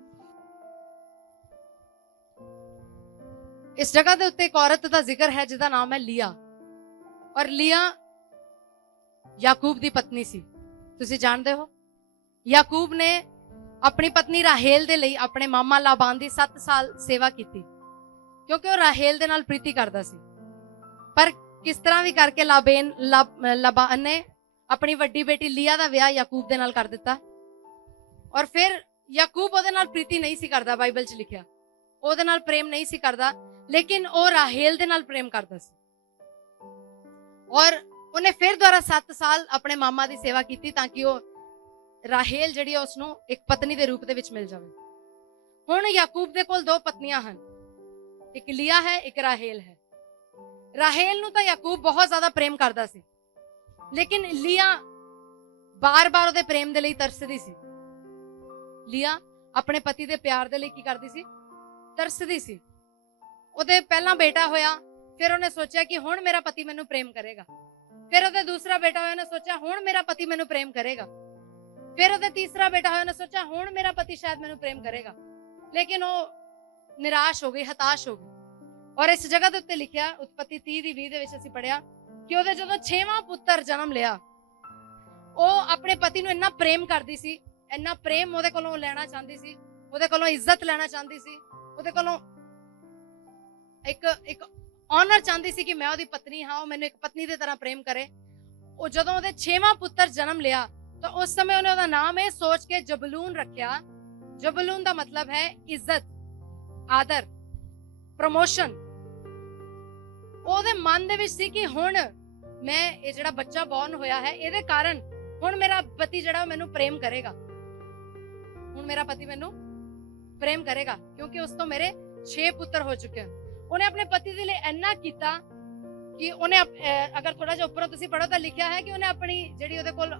इस जगह दे उत्ते एक औरत दा जिक्र है जिसका नाम है लिया, और लिया याकूब दी पत्नी सी। ਤੁਸੀਂ ਜਾਣਦੇ ਹੋ ਯਾਕੂਬ ਨੇ ਆਪਣੀ ਪਤਨੀ ਰਾਹੇਲ ਦੇ ਲਈ ਆਪਣੇ ਮਾਮਾ ਲਾਬਾਨ ਦੀ 7 ਸਾਲ ਸੇਵਾ ਕੀਤੀ ਕਿਉਂਕਿ ਉਹ ਰਾਹੇਲ ਦੇ ਨਾਲ ਪ੍ਰੀਤੀ ਕਰਦਾ ਸੀ। ਪਰ ਕਿਸ ਤਰ੍ਹਾਂ ਵੀ ਕਰਕੇ ਲਾਬਾਨ ਨੇ ਆਪਣੀ ਵੱਡੀ ਬੇਟੀ ਲੀਆ ਦਾ ਵਿਆਹ ਯਾਕੂਬ ਦੇ ਨਾਲ ਕਰ ਦਿੱਤਾ ਔਰ ਫਿਰ ਯਾਕੂਬ ਉਹਦੇ ਨਾਲ ਪ੍ਰੀਤੀ ਨਹੀਂ ਸੀ ਕਰਦਾ। ਬਾਈਬਲ 'ਚ ਲਿਖਿਆ ਉਹਦੇ ਨਾਲ ਪ੍ਰੇਮ ਨਹੀਂ ਸੀ ਕਰਦਾ, ਲੇਕਿਨ ਉਹ ਰਾਹੇਲ ਦੇ ਨਾਲ ਪ੍ਰੇਮ ਕਰਦਾ ਸੀ ਔਰ ਉਹਨੇ ਫਿਰ ਦੁਬਾਰਾ 7 ਸਾਲ ਆਪਣੇ ਮਾਮਾ ਦੀ ਸੇਵਾ ਕੀਤੀ ਤਾਂ ਕਿ ਉਹ ਰਾਹੇਲ ਜਿਹੜੀ ਉਸ ਨੂੰ ਇੱਕ ਪਤਨੀ ਦੇ ਰੂਪ ਦੇ ਵਿੱਚ ਮਿਲ ਜਾਵੇ। ਹੁਣ ਯਾਕੂਬ ਦੇ ਕੋਲ ਦੋ ਪਤਨੀਆਂ ਹਨ, ਇੱਕ ਲੀਆ ਹੈ, ਇੱਕ ਰਾਹੇਲ ਹੈ। ਰਾਹੇਲ ਨੂੰ ਤਾਂ ਯਾਕੂਬ ਬਹੁਤ ਜ਼ਿਆਦਾ ਪ੍ਰੇਮ ਕਰਦਾ ਸੀ, ਲੇਕਿਨ ਲੀਆ ਬਾਰ-ਬਾਰ ਉਹਦੇ ਪ੍ਰੇਮ ਦੇ ਲਈ ਤਰਸਦੀ ਸੀ। ਲੀਆ ਆਪਣੇ ਪਤੀ ਦੇ ਪਿਆਰ ਦੇ ਲਈ ਕੀ ਕਰਦੀ ਸੀ? ਤਰਸਦੀ ਸੀ। ਉਹਦੇ ਪਹਿਲਾਂ ਬੇਟਾ ਹੋਇਆ, ਫਿਰ ਉਹਨੇ ਸੋਚਿਆ ਕਿ ਹੁਣ ਮੇਰਾ ਪਤੀ ਮੈਨੂੰ ਪ੍ਰੇਮ ਕਰੇਗਾ। ਫਿਰ ਉਹਦੇ ਦੂਸਰਾ ਬੇਟਾ ਹੋਇਆ, ਉਹਨੇ ਸੋਚਿਆ ਹੁਣ ਮੇਰਾ ਪਤੀ ਮੈਨੂੰ ਪ੍ਰੇਮ ਕਰੇਗਾ। ਫਿਰ ਉਹਦੇ ਤੀਸਰਾ ਬੇਟਾ ਹੋਇਆ, ਉਹਨੇ ਸੋਚਿਆ ਹੁਣ ਮੇਰਾ ਪਤੀ ਸ਼ਾਇਦ ਮੈਨੂੰ ਪ੍ਰੇਮ ਕਰੇਗਾ। ਲੇਕਿਨ ਉਹ ਨਿਰਾਸ਼ ਹੋ ਗਈ, ਹਤਾਸ਼ ਹੋ ਗਈ। ਔਰ ਇਸ ਜਗ੍ਹਾ ਦੇ ਉੱਤੇ ਲਿਖਿਆ, ਉਤਪਤੀ 30 ਦੀ 20 ਦੇ ਵਿੱਚ ਅਸੀਂ ਪੜਿਆ ਕਿ ਉਹਦੇ ਜਦੋਂ 6ਵਾਂ ਪੁੱਤਰ ਜਨਮ ਲਿਆ, ਉਹ ਆਪਣੇ ਪਤੀ ਨੂੰ ਇੰਨਾ ਪ੍ਰੇਮ ਕਰਦੀ ਸੀ, ਇੰਨਾ ਪ੍ਰੇਮ ਉਹਦੇ ਕੋਲੋਂ ਲੈਣਾ ਚਾਹੁੰਦੀ ਸੀ, ਉਹਦੇ ਕੋਲੋਂ ਇੱਜ਼ਤ ਲੈਣਾ ਚਾਹੁੰਦੀ ਸੀ, ਉਹਦੇ ਕੋਲੋਂ ਇੱਕ ਆਨਰ ਚਾਹੁੰਦੀ ਸੀ ਕਿ ਮੈਂ ਉਹਦੀ ਪਤਨੀ ਹਾਂ, ਉਹ ਮੈਨੂੰ ਇੱਕ ਪਤਨੀ ਦੀ ਤਰ੍ਹਾਂ ਪ੍ਰੇਮ ਕਰੇ। ਉਹ ਜਦੋਂ ਉਹਦੇ 6ਵਾਂ ਪੁੱਤਰ ਜਨਮ ਲਿਆ ਤਾਂ ਉਸ ਸਮੇਂ ਉਹਨੇ ਉਹਦਾ ਨਾਮ ਇਹ ਸੋਚ ਕੇ ਜਬਲੂਨ ਰੱਖਿਆ। ਜਬਲੂਨ ਦਾ ਮਤਲਬ ਹੈ ਇੱਜ਼ਤ, ਆਦਰ, ਪ੍ਰਮੋਸ਼ਨ। ਉਹਦੇ ਮਨ ਦੇ ਵਿੱਚ ਸੀ ਕਿ ਹੁਣ ਮੈਂ ਇਹ ਜਿਹੜਾ ਬੱਚਾ ਬੌਰਨ ਹੋਇਆ ਹੈ, ਇਹਦੇ ਕਾਰਨ ਹੁਣ ਮੇਰਾ ਪਤੀ ਜਿਹੜਾ ਮੈਨੂੰ ਪ੍ਰੇਮ ਕਰੇਗਾ, ਹੁਣ ਮੇਰਾ ਪਤੀ ਮੈਨੂੰ ਪ੍ਰੇਮ ਕਰੇਗਾ, ਕਿਉਂਕਿ ਉਸ ਤੋਂ ਮੇਰੇ 6 ਪੁੱਤਰ ਹੋ ਚੁੱਕੇ ਹਨ। ਉਹਨੇ ਆਪਣੇ ਪਤੀ ਦੇ ਲਈ ਇੰਨਾ ਕੀਤਾ ਕਿ ਉਹਨੇ ਅਗਰ ਥੋੜਾ ਜਿਹਾ ਉੱਪਰੋਂ ਤੁਸੀਂ ਪੜੋ ਤਾਂ ਲਿਖਿਆ ਹੈ ਕਿ ਉਹਨੇ ਆਪਣੀ ਜਿਹੜੀ ਉਹਦੇ ਕੋਲ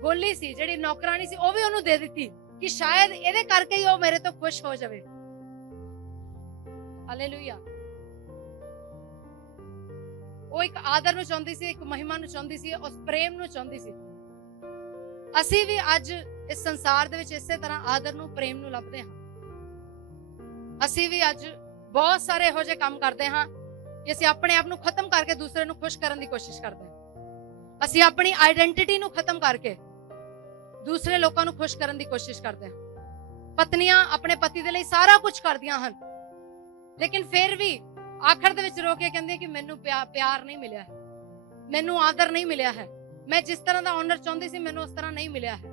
ਗੋਲੀ ਸੀ, ਜਿਹੜੀ ਨੌਕਰਾਨੀ ਸੀ, ਉਹ ਵੀ ਉਹਨੂੰ ਦੇ ਦਿੱਤੀ ਕਿ ਸ਼ਾਇਦ ਇਹਦੇ ਕਰਕੇ ਹੀ ਉਹ ਮੇਰੇ ਤੋਂ ਖੁਸ਼ ਹੋ ਜਾਵੇ। ਹਾਲੇਲੂਇਆ। ਉਹ ਇੱਕ ਆਦਰ ਨੂੰ ਚਾਹੁੰਦੀ ਸੀ, ਇੱਕ ਮਹਿਮਾ ਨੂੰ ਚਾਹੁੰਦੀ ਸੀ, ਉਸ ਪ੍ਰੇਮ ਨੂੰ ਚਾਹੁੰਦੀ ਸੀ। ਅਸੀਂ ਵੀ ਅੱਜ ਇਸ ਸੰਸਾਰ ਦੇ ਵਿੱਚ ਇਸੇ ਤਰ੍ਹਾਂ ਆਦਰ ਨੂੰ, ਪ੍ਰੇਮ ਨੂੰ ਲੱਭਦੇ ਹਾਂ। ਅਸੀਂ ਵੀ ਅੱਜ ਬਹੁਤ ਸਾਰੇ ਇਹੋ ਜਿਹੇ ਕੰਮ ਕਰਦੇ ਹਾਂ ਕਿ ਅਸੀਂ ਆਪਣੇ ਆਪ ਨੂੰ ਖਤਮ ਕਰਕੇ ਦੂਸਰੇ ਨੂੰ ਖੁਸ਼ ਕਰਨ ਦੀ ਕੋਸ਼ਿਸ਼ ਕਰਦੇ ਹਾਂ। ਅਸੀਂ ਆਪਣੀ ਆਇਡੈਂਟੀਟੀ ਨੂੰ ਖਤਮ ਕਰਕੇ ਦੂਸਰੇ ਲੋਕਾਂ ਨੂੰ ਖੁਸ਼ ਕਰਨ ਦੀ ਕੋਸ਼ਿਸ਼ ਕਰਦੇ ਹਾਂ। ਪਤਨੀਆਂ ਆਪਣੇ ਪਤੀ ਦੇ ਲਈ ਸਾਰਾ ਕੁਝ ਕਰਦੀਆਂ ਹਨ, ਲੇਕਿਨ ਫਿਰ ਵੀ ਆਖਰ ਦੇ ਵਿੱਚ ਰੋ ਕੇ ਕਹਿੰਦੇ ਕਿ ਮੈਨੂੰ ਪਿਆਰ ਨਹੀਂ ਮਿਲਿਆ ਹੈ, ਮੈਨੂੰ ਆਦਰ ਨਹੀਂ ਮਿਲਿਆ ਹੈ, ਮੈਂ ਜਿਸ ਤਰ੍ਹਾਂ ਦਾ ਆਨਰ ਚਾਹੁੰਦੀ ਸੀ ਮੈਨੂੰ ਉਸ ਤਰ੍ਹਾਂ ਨਹੀਂ ਮਿਲਿਆ ਹੈ।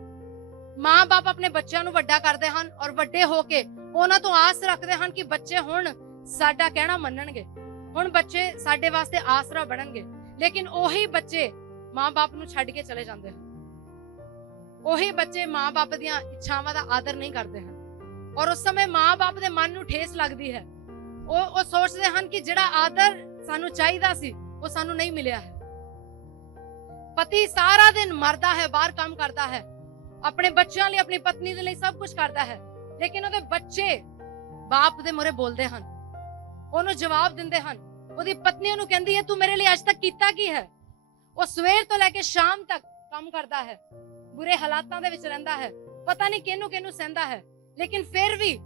ਮਾਂ-ਬਾਪ ਆਪਣੇ ਬੱਚਿਆਂ ਨੂੰ ਵੱਡਾ ਕਰਦੇ ਹਨ ਔਰ ਵੱਡੇ ਹੋ ਕੇ ਉਹਨਾਂ ਤੋਂ ਆਸ ਰੱਖਦੇ ਹਨ ਕਿ ਬੱਚੇ ਹੁਣ ਸਾਡਾ ਕਹਿਣਾ ਮੰਨਣਗੇ, ਹੁਣ ਬੱਚੇ ਸਾਡੇ ਵਾਸਤੇ ਆਸਰਾ ਬਣਨਗੇ। ਲੇਕਿਨ ਉਹੀ ਬੱਚੇ ਮਾਂ-ਬਾਪ ਨੂੰ ਛੱਡ ਕੇ ਚਲੇ ਜਾਂਦੇ ਹਨ। ਉਹੀ ਬੱਚੇ ਮਾਂ-ਬਾਪ ਦੀਆਂ ਇੱਛਾਵਾਂ ਦਾ ਆਦਰ ਨਹੀਂ ਕਰਦੇ ਹਨ ਔਰ ਉਸ ਸਮੇਂ ਮਾਂ-ਬਾਪ ਦੇ ਮਨ ਨੂੰ ਠੇਸ ਲੱਗਦੀ ਹੈ। ਉਹ ਸੋਚਦੇ ਹਨ ਕਿ ਜਿਹੜਾ ਆਦਰ ਸਾਨੂੰ ਚਾਹੀਦਾ ਸੀ ਉਹ ਸਾਨੂੰ ਨਹੀਂ ਮਿਲਿਆ ਹੈ। ਪਤੀ ਸਾਰਾ ਦਿਨ ਮਰਦਾ ਹੈ, ਬਾਹਰ ਕੰਮ ਕਰਦਾ ਹੈ, ਆਪਣੇ ਬੱਚਿਆਂ ਲਈ, ਆਪਣੀ ਪਤਨੀ ਦੇ ਲਈ ਸਭ ਕੁਝ ਕਰਦਾ ਹੈ, ਲੇਕਿਨ ਉਹਦੇ ਬੱਚੇ ਬਾਪ ਦੇ ਮੂਹਰੇ ਬੋਲਦੇ ਹਨ, ਉਹਨੂੰ ਜਵਾਬ ਦਿੰਦੇ ਹਨ। ਉਹਦੀ ਪਤਨੀ ਉਹਨੂੰ ਕਹਿੰਦੀ ਹੈ ਤੂੰ ਮੇਰੇ ਲਈ ਅੱਜ ਤੱਕ ਕੀਤਾ ਕੀ ਹੈ? ਉਹ ਸਵੇਰ ਤੋਂ ਲੈ ਕੇ ਸ਼ਾਮ ਤੱਕ ਕੰਮ ਕਰਦਾ ਹੈ, ਬੁਰੇ ਹਾਲਾਤਾਂ ਦੇ ਵਿੱਚ ਰਹਿੰਦਾ ਹੈ, ਪਤਾ ਨਹੀਂ ਕਿਹਨੂੰ ਸਹਿੰਦਾ ਹੈ, ਲੇਕਿਨ ਫਿਰ ਵੀ